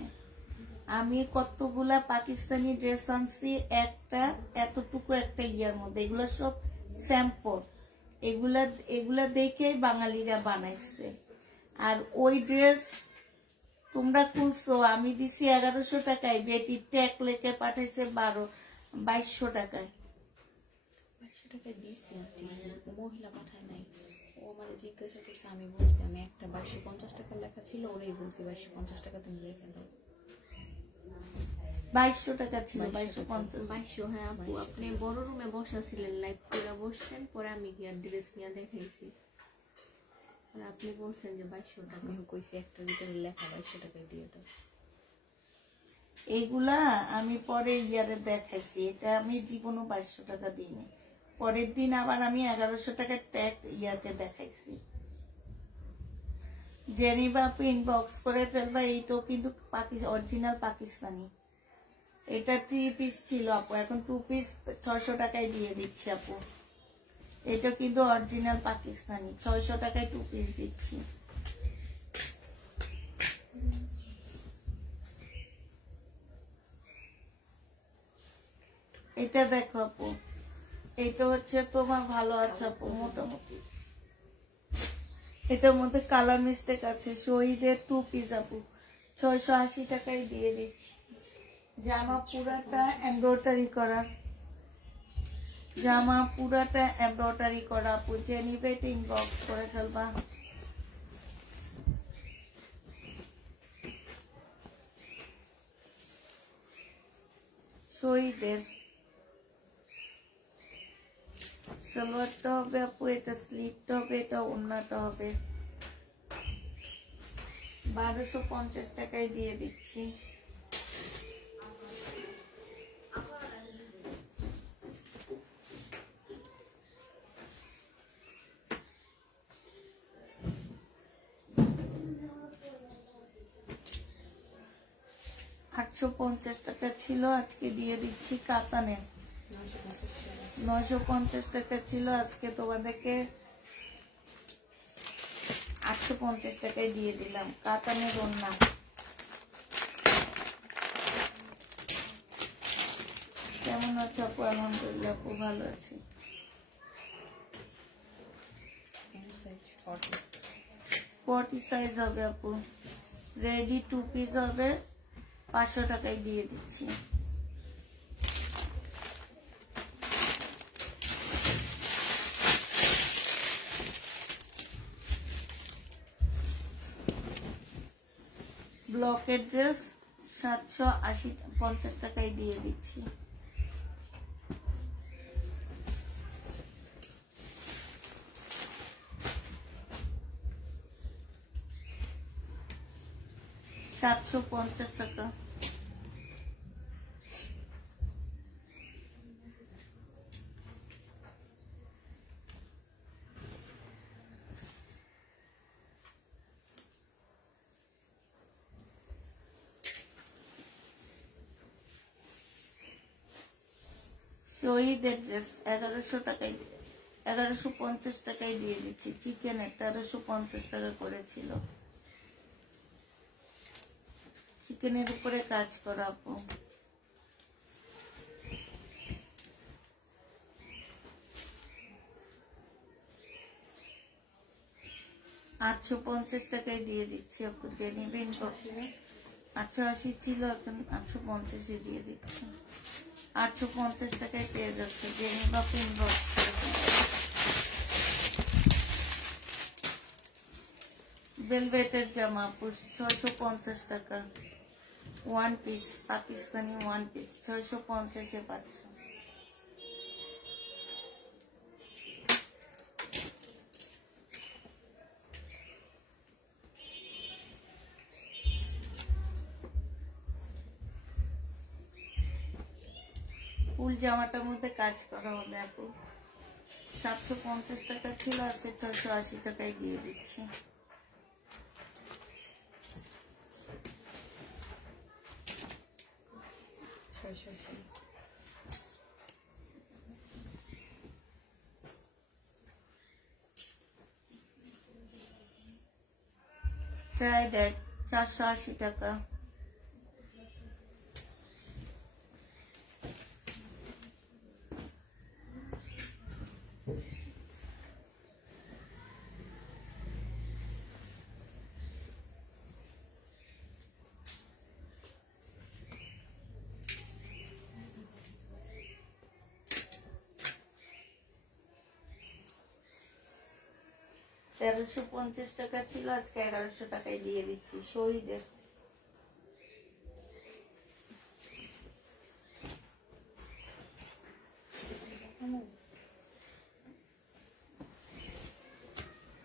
আমি কতগুলা পাকিস্তানি ড্রেস আনছি, একটা এতটুকু একটা ইয়ার মধ্যে। এগুলো সব স্যাম্পল, এগুলা দেখে বাঙালিরা বানাইছে। আর ওই ড্রেস তোমরা খুলছো, আমি দিছি 1100 টাকায়, বেটি ট্যাগ লেখে পাঠাইছে 2200 টাকায়। 2200 টাকা দিয়েছি আন্টি, মহিলা পাঠায় নাই। ও আমার জিজ্ঞাসা করছে, আমি বলছি আমি একটা 2250 টাকা লেখা ছিল, ওরাই বলছি 2250 টাকা তুমি লিখে দাও। 2200 টাকা ছিল, 2250। 2200। হ্যাঁ আপু, আপনি বড় রুমে বসা ছিলেন, লাইভ করে বসছেন, পরে আমি গিয়ে ড্রেস নিয়ে দেখাইছি, আর আপনি বলছেন যে 2200 টাকা। আমি কইছি একটা ভিতরে লেখা 2200 টাকা দিয়ে দাও। এইগুলা আমি পরে ইয়ারে দেখাইছি, এটা আমি জীবনও 2200 টাকা দিইনি। পরের দিন আবার আমি 1100 টাকা ট্যাগ ইয়াকে দেখাইছি। জেনিবা আপু ইনবক্স করে ফেলবা, এইটাও কিন্তু অরিজিনাল পাকিস্তানি। এটা 3 পিস ছিল আপু, এখন 2 পিস 600 টাকায় দিয়ে দিচ্ছি আপু। এটা কিন্তু অরিজিনাল পাকিস্তানি, 600 টাকায় 2 পিস দিচ্ছি। এটা দেখো আপু, এটা হচ্ছে তোমার ভালো আছে আপু মোটামুটি। এটার মধ্যে কালার মিস্টেক আছে। শহীদের 2 পিস আপু 680 টাকায় দিয়ে দিচ্ছি। জামা পুরাটা এমব্রয়ডারি করা, জামা পুরাটা এমব্রয়ডারি করা আপু। যে নিবে ইনবক্স করে ফেলবা। শহীদের সালোয়ারটা হবে আপু, এটা স্লিপটা হবে, এটা ওড়নাটা হবে। 1250 টাকায় দিয়ে দিচ্ছি। $850 টাকা ছিল, আজকে দিয়ে দিচ্ছি কাতানে। 950 টাকা ছিল, আজকে তোমাদেরকে 850 টাকায় দিয়ে দিলাম। কাতানের ওড়না। কেমন আছো আপু? আলহামদুলিল্লাহ আপু ভালো আছি। 40 সাইজ হবে আপু, রেডি 2 পিস হবে, 500 টাকায় দিয়ে দিচ্ছি। ব্লকের ড্রেস 750 টাকায় দিয়ে দিচ্ছি। $750 টাকা। শহীদের ড্রেস 1100 টাকায়, 1150 টাকায় দিয়ে দিচ্ছি। চিকেনের 1350 টাকা করেছিল। চিকেনের উপরে কাজ করা আপু। $850 টাকায় দিয়ে দিচ্ছি আপু। যে নিবেন 880 ছিল, এখন 850 দিয়ে দিচ্ছি। 850 টাকায় পেয়ে যাচ্ছে। যে নিবা ইনবক্স করে ভেলভেটের জামা আপু 650 টাকা। 1 পিস পাকিস্তানি 1 পিস 650-এ পাচ্ছ। ফুল জামাটার মধ্যে কাজ করা হবে আপু। 750 টাকা ছিল, আজকে 680 টাকায় দিয়ে দিচ্ছি। ট্রাই দেখ 480 টাকা। $1350 টাকা ছিল, আজকে 1100 টাকায় দিয়ে দিচ্ছি। শহীদের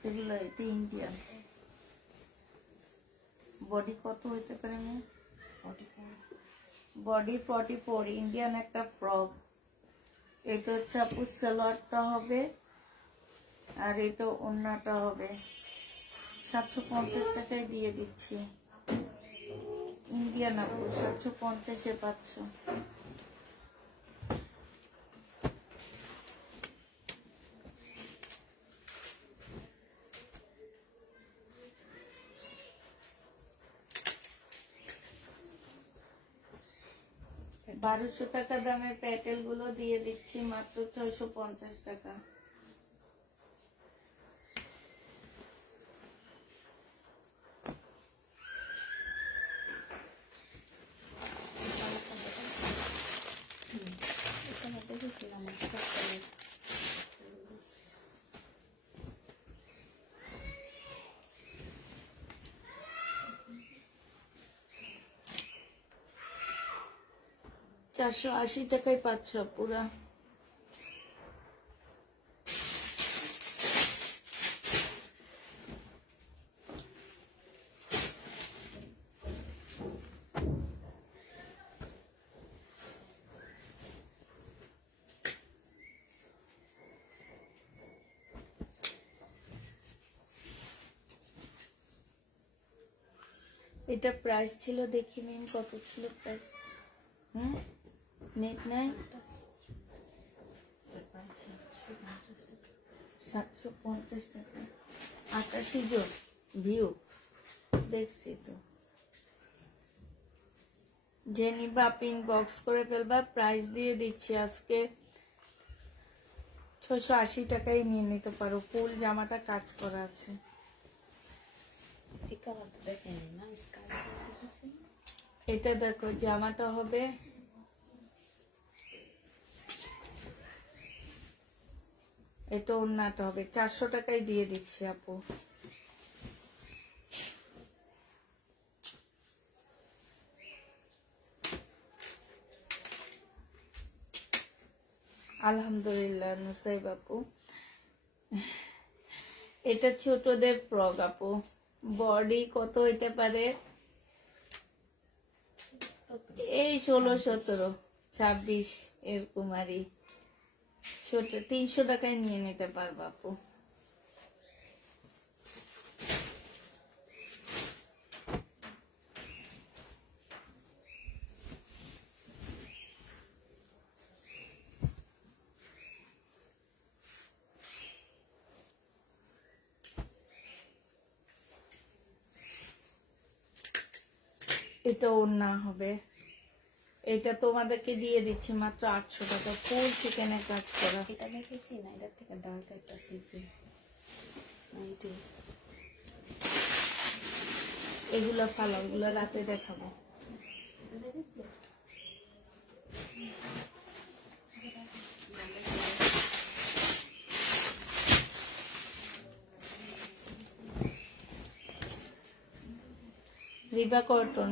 এগুলো, এটা ইন্ডিয়ান। বডি কত হইতে পারে? 44 বডি 44 ইন্ডিয়ান একটা ফ্রক। এটা হচ্ছে আপু সালোয়ারটা হবে আর এটা ওড়নাটা হবে। 750 টাকায় দিয়ে দিচ্ছি। ইন্ডিয়ান আপু 750-এ পাচ্ছ। টাকা দামের প্যাটেল গুলো দিয়ে দিচ্ছি মাত্র 650 টাকা। দেখেছিলাম 480 টাকায় পাচ্ছ পুরা। এটা প্রাইস ছিল দেখি মিম কত ছিল প্রাইস। নেট নাই 750 টাকা। 88 জন ভিউ দেখছি তো। যে নিবা পিন বক্স করে ফেলবা। প্রাইস দিয়ে দিচ্ছি আজকে 680 টাকায় নিয়ে নিতে পারো। ফুল জামাটা কাজ করা আছে। এটা দেখো জামাটা হবে এটা ওড়নাটা হবে। 400 টাকায় দিয়ে দিচ্ছি আপু। আলহামদুলিল্লাহ নুসাইব আপু। এটা ছোটদের ফ্রক আপু। বডি কত হইতে পারে এই 16, 17, 26 এরকম আরই। ছোট 300 টাকায় নিয়ে নিতে পারবো আপু। এটা ওড়না হবে। এটা তোমাদেরকে দিয়ে দিচ্ছি মাত্র 800 টাকা। ফুল চিকেনের কাজ করা। এটা দেখেছি না, এটার থেকে ডার্ক একটা সিল্কি। এগুলো ফালাও, এগুলো রাতে দেখাবো। রিবা কটন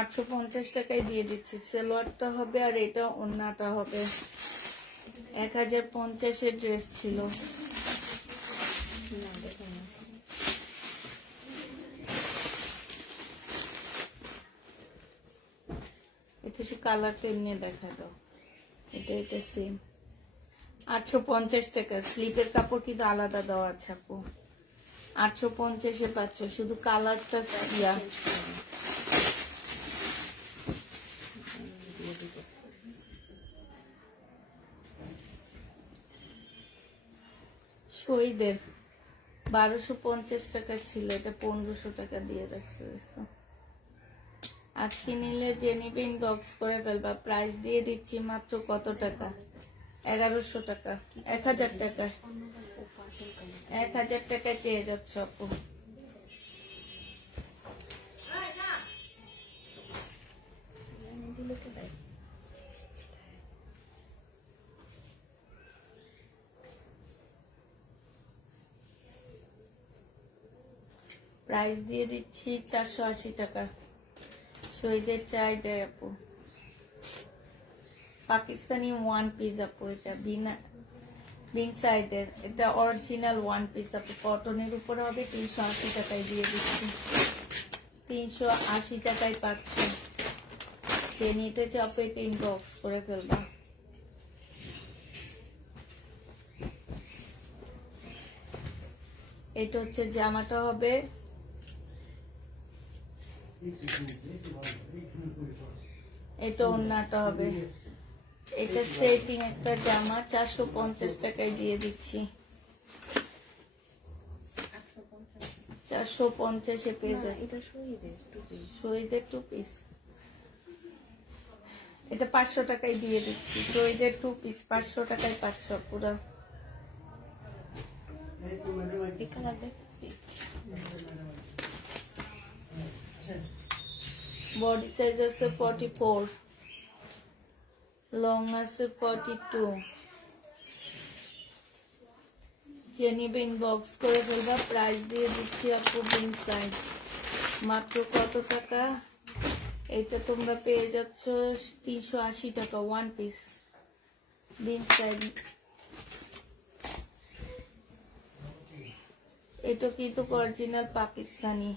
850 টাকায় দিয়ে দিচ্ছি। সালোয়ারটা হবে আর এটা ওড়নাটা হবে। 1050-এর ড্রেস ছিল। এটা সে কালারটা নিয়ে দেখা দাও। এটা সেম 850 টাকা। স্লিপের কাপড় কিন্তু আলাদা দেওয়া আছে আপু। 850-এ পাচ্ছ। শুধু কালারটা ইয়া শহীদের 1250 টাকা ছিল। এটা 1500 টাকা দিয়ে রাখছে। আজকে নিলে যে নিবে ইনবক্স করে ফেলবা। প্রাইস দিয়ে দিচ্ছি মাত্র কত টাকা? 1100 টাকা। 1000 টাকা। 1000 টাকায় পেয়ে যাচ্ছ আপু। প্রাইস দিয়ে দিচ্ছি 480 টাকা। শহীদের চাইডে আপু। পাকিস্তানি ওয়ান পিস আপু। এটা বিন সাইডের। এটা অরিজিনাল ওয়ান পিস আপু। কটনের উপরে হবে। 380 টাকায় দিয়ে দিচ্ছি। 380 টাকায় পাচ্ছি। যে নিতে চাও এটা ইনবক্স করে ফেলবা। এটা হচ্ছে জামাটা হবে, এটা ওড়নাটা হবে। এটা সেটিং একটা জামা 450 টাকায় দিয়ে দিচ্ছি। 450-এ পেয়ে যায়। এটা শহীদের 2 পিস, এটা 500 টাকায় দিয়ে দিচ্ছি। শহীদের 2 পিস 500 টাকায় পাচ্ছ পুরো। বডি সাইজ আছে 44, লং আছে 42। যে নিবে ইনবক্স করে ফেলবা। প্রাইস দিয়ে দিচ্ছি আপু বিন সাইজ মাত্র কত টাকা? এটা তোমরা পেয়ে যাচ্ছ 380 টাকা 1 পিস বিন সাইজ। এটা কিন্তু অরিজিনাল পাকিস্তানি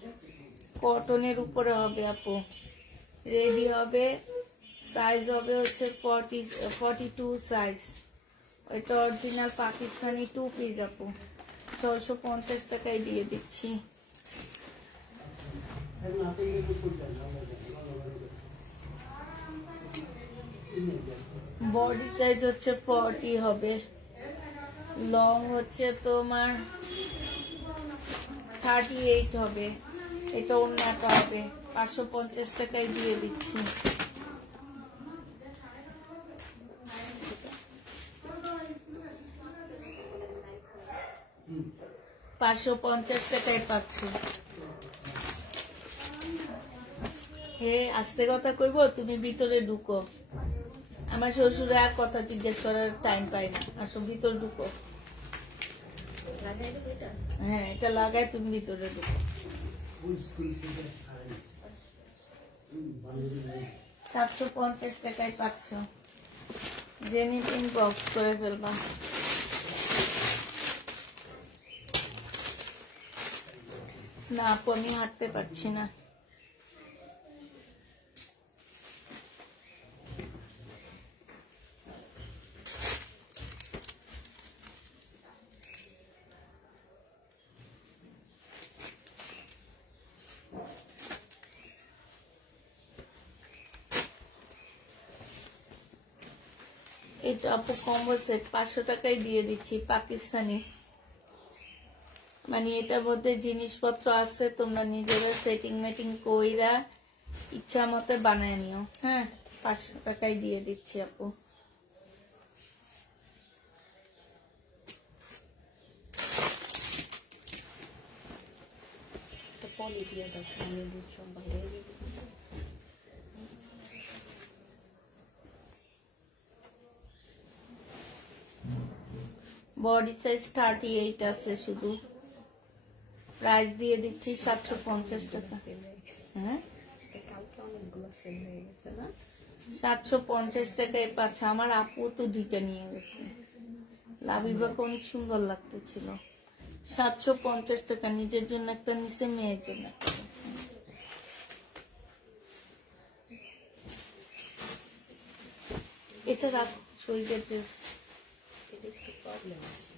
কটনের উপরে হবে আপু, রেডি হবে। সাইজ হবে হচ্ছে 42 সাইজ। এটা অরিজিনাল পাকিস্তানি 2 পিস আপু, 650 টাকায় দিয়ে দিচ্ছি। বডি সাইজ হচ্ছে 40 হবে, লং হচ্ছে তোমার 38 হবে। এটা ওড়নাটা হবে, 550 টাকায় দিয়ে দিচ্ছি। 550 টাকায় পাচ্ছ। হে আস্তে কথা কইব, তুমি ভিতরে ঢুকো। আমার শ্বশুরে আর কথা জিজ্ঞেস করার টাইম পাই না। আসো ভিতরে ঢুকো। হ্যাঁ এটা লাগাই তুমি ভিতরে ঢুকো। 750 টাকায় পাচ্ছ। জেনি পিন বক্স করে ফেলবা। না আপু আমি হাঁটতে পারছি না। এটা আপু কম্বো সেট 500 টাকায় দিয়ে দিচ্ছি, পাকিস্তানি। মানে এটার মধ্যে জিনিসপত্র আছে, তোমরা নিজেরা সেটিং মেটিং কইরা ইচ্ছা মতো বানায় নিও। হ্যাঁ 500 টাকায় দিয়ে দিচ্ছি আপু। বডি সাইজ 38 আছে শুধু। প্রাইস দিয়ে দিচ্ছি 750 টাকা। হ্যাঁ 750 টাকায় পাচ্ছে। আমার আপু তো 2টা নিয়ে গেছে। লাবিবাকে অনেক সুন্দর লাগতেছিল। 750 টাকা। নিজের জন্য একটা নিচে, মেয়ের জন্য একটা। এটা রাখো, শহীদের ড্রেস। এটা একটু প্রবলেম আছে।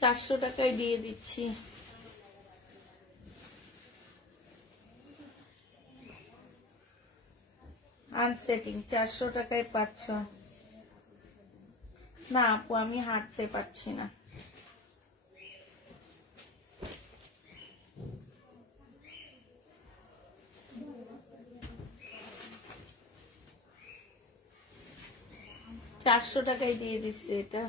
চারশো টাকায় দিয়ে দিচ্ছি। আনসেটিং 400 টাকায় পাচ্ছ। না আপু আমি হাঁটতে পারছি না। চারশো টাকায় দিয়ে দিচ্ছি এটা।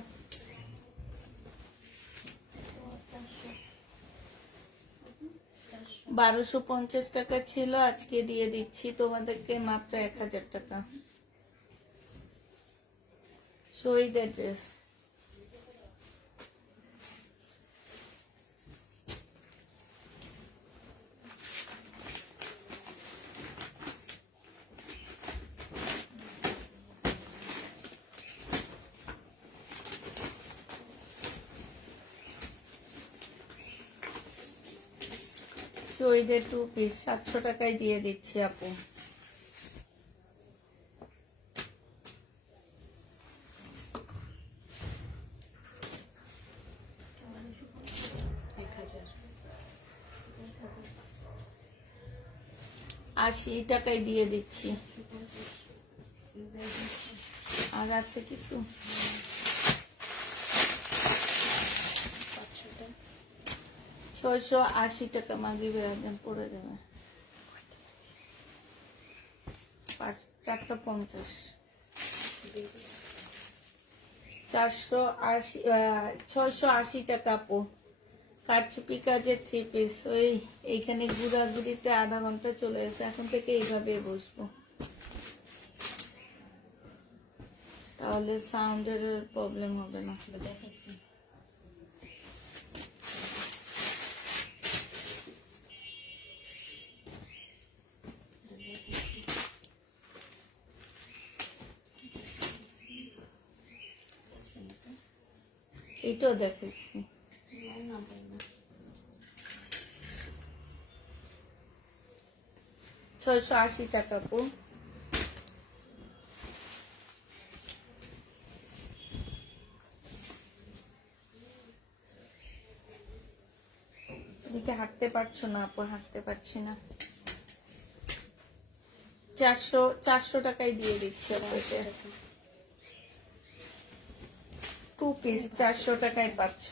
$1250 টাকা ছিল, আজকে দিয়ে দিচ্ছি তোমাদেরকে মাত্র 1000 টাকা। শহীদের ড্রেস। চৈদের 2 পিস 700 টাকায় দিয়ে দিচ্ছি আপু। আশি টাকায় দিয়ে দিচ্ছি। আর আছে কিছু? 680 টাকা মাগরিবের আজান পড়ে যাবে। 450 680 টাকা আপু। কারচুপি কাজের 3 পিস। ওই এইখানে ঘুরাঘুরিতে আধা ঘন্টা চলে গেছে, এখন থেকে এইভাবে বসবো, তাহলে সাউন্ডের প্রবলেম হবে না। দেখাইছি এটাও দেখাইছি। 680 টাকা আপু। এদিকে হাঁটতে পারছো না আপু? হাঁটতে পারছি না। 400 টাকায় দিয়ে দিচ্ছি আপনাকে। 2 পিস 400 টাকায় পাচ্ছ।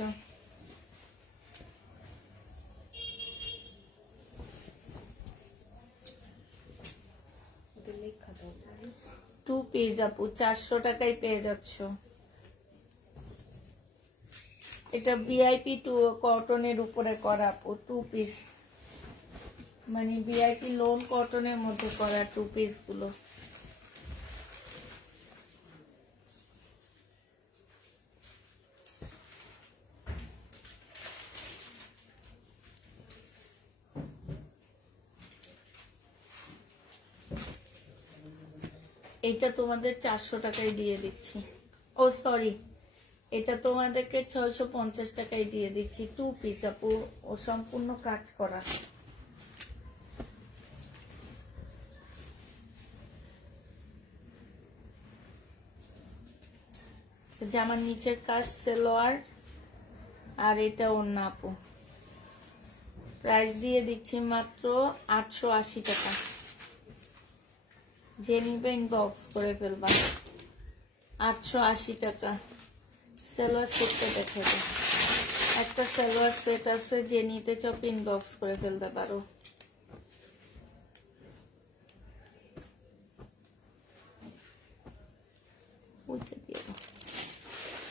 2 পিস আপু 400 টাকায় পেয়ে যাচ্ছ। এটা ভিআইপি 2 কটনের উপরে করা আপু। 2 পিস মানে ভিআইপি লোন কটনের মধ্যে করা 2 পিস গুলো। এটা তোমাদের 400 টাকায় দিয়ে দিচ্ছি। ও সরি, এটা তোমাদেরকে 650 টাকায় দিয়ে দিচ্ছি। 2 পিস আপু, ও সম্পূর্ণ কাজ করা। জামার নিচের কাজ সেলোয়ার, আর এটা ওড়না আপু। প্রাইস দিয়ে দিচ্ছি মাত্র 880 টাকা। যে নিবে ইনবক্স করে ফেলবা। 880 টাকা। সালোয়ার সেটটা দেখে দাও। একটা সালোয়ার সেট আছে, যে নিতে চাও ইনবক্স করে ফেলতে পারো। ওইটা দিয়ে দাও।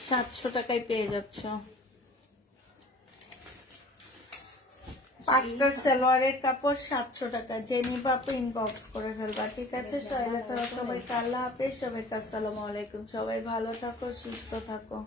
700 টাকায় পেয়ে যাচ্ছ। 5টা সালোয়ারের কাপড় 700 টাকা। যে নিবা আপু ইনবক্স করে ফেলবা, ঠিক আছে? সবাইকে আল্লাহ হাফেজ। সবাইকে আসসালামু আলাইকুম। সবাই ভালো থাকো, সুস্থ থাকো।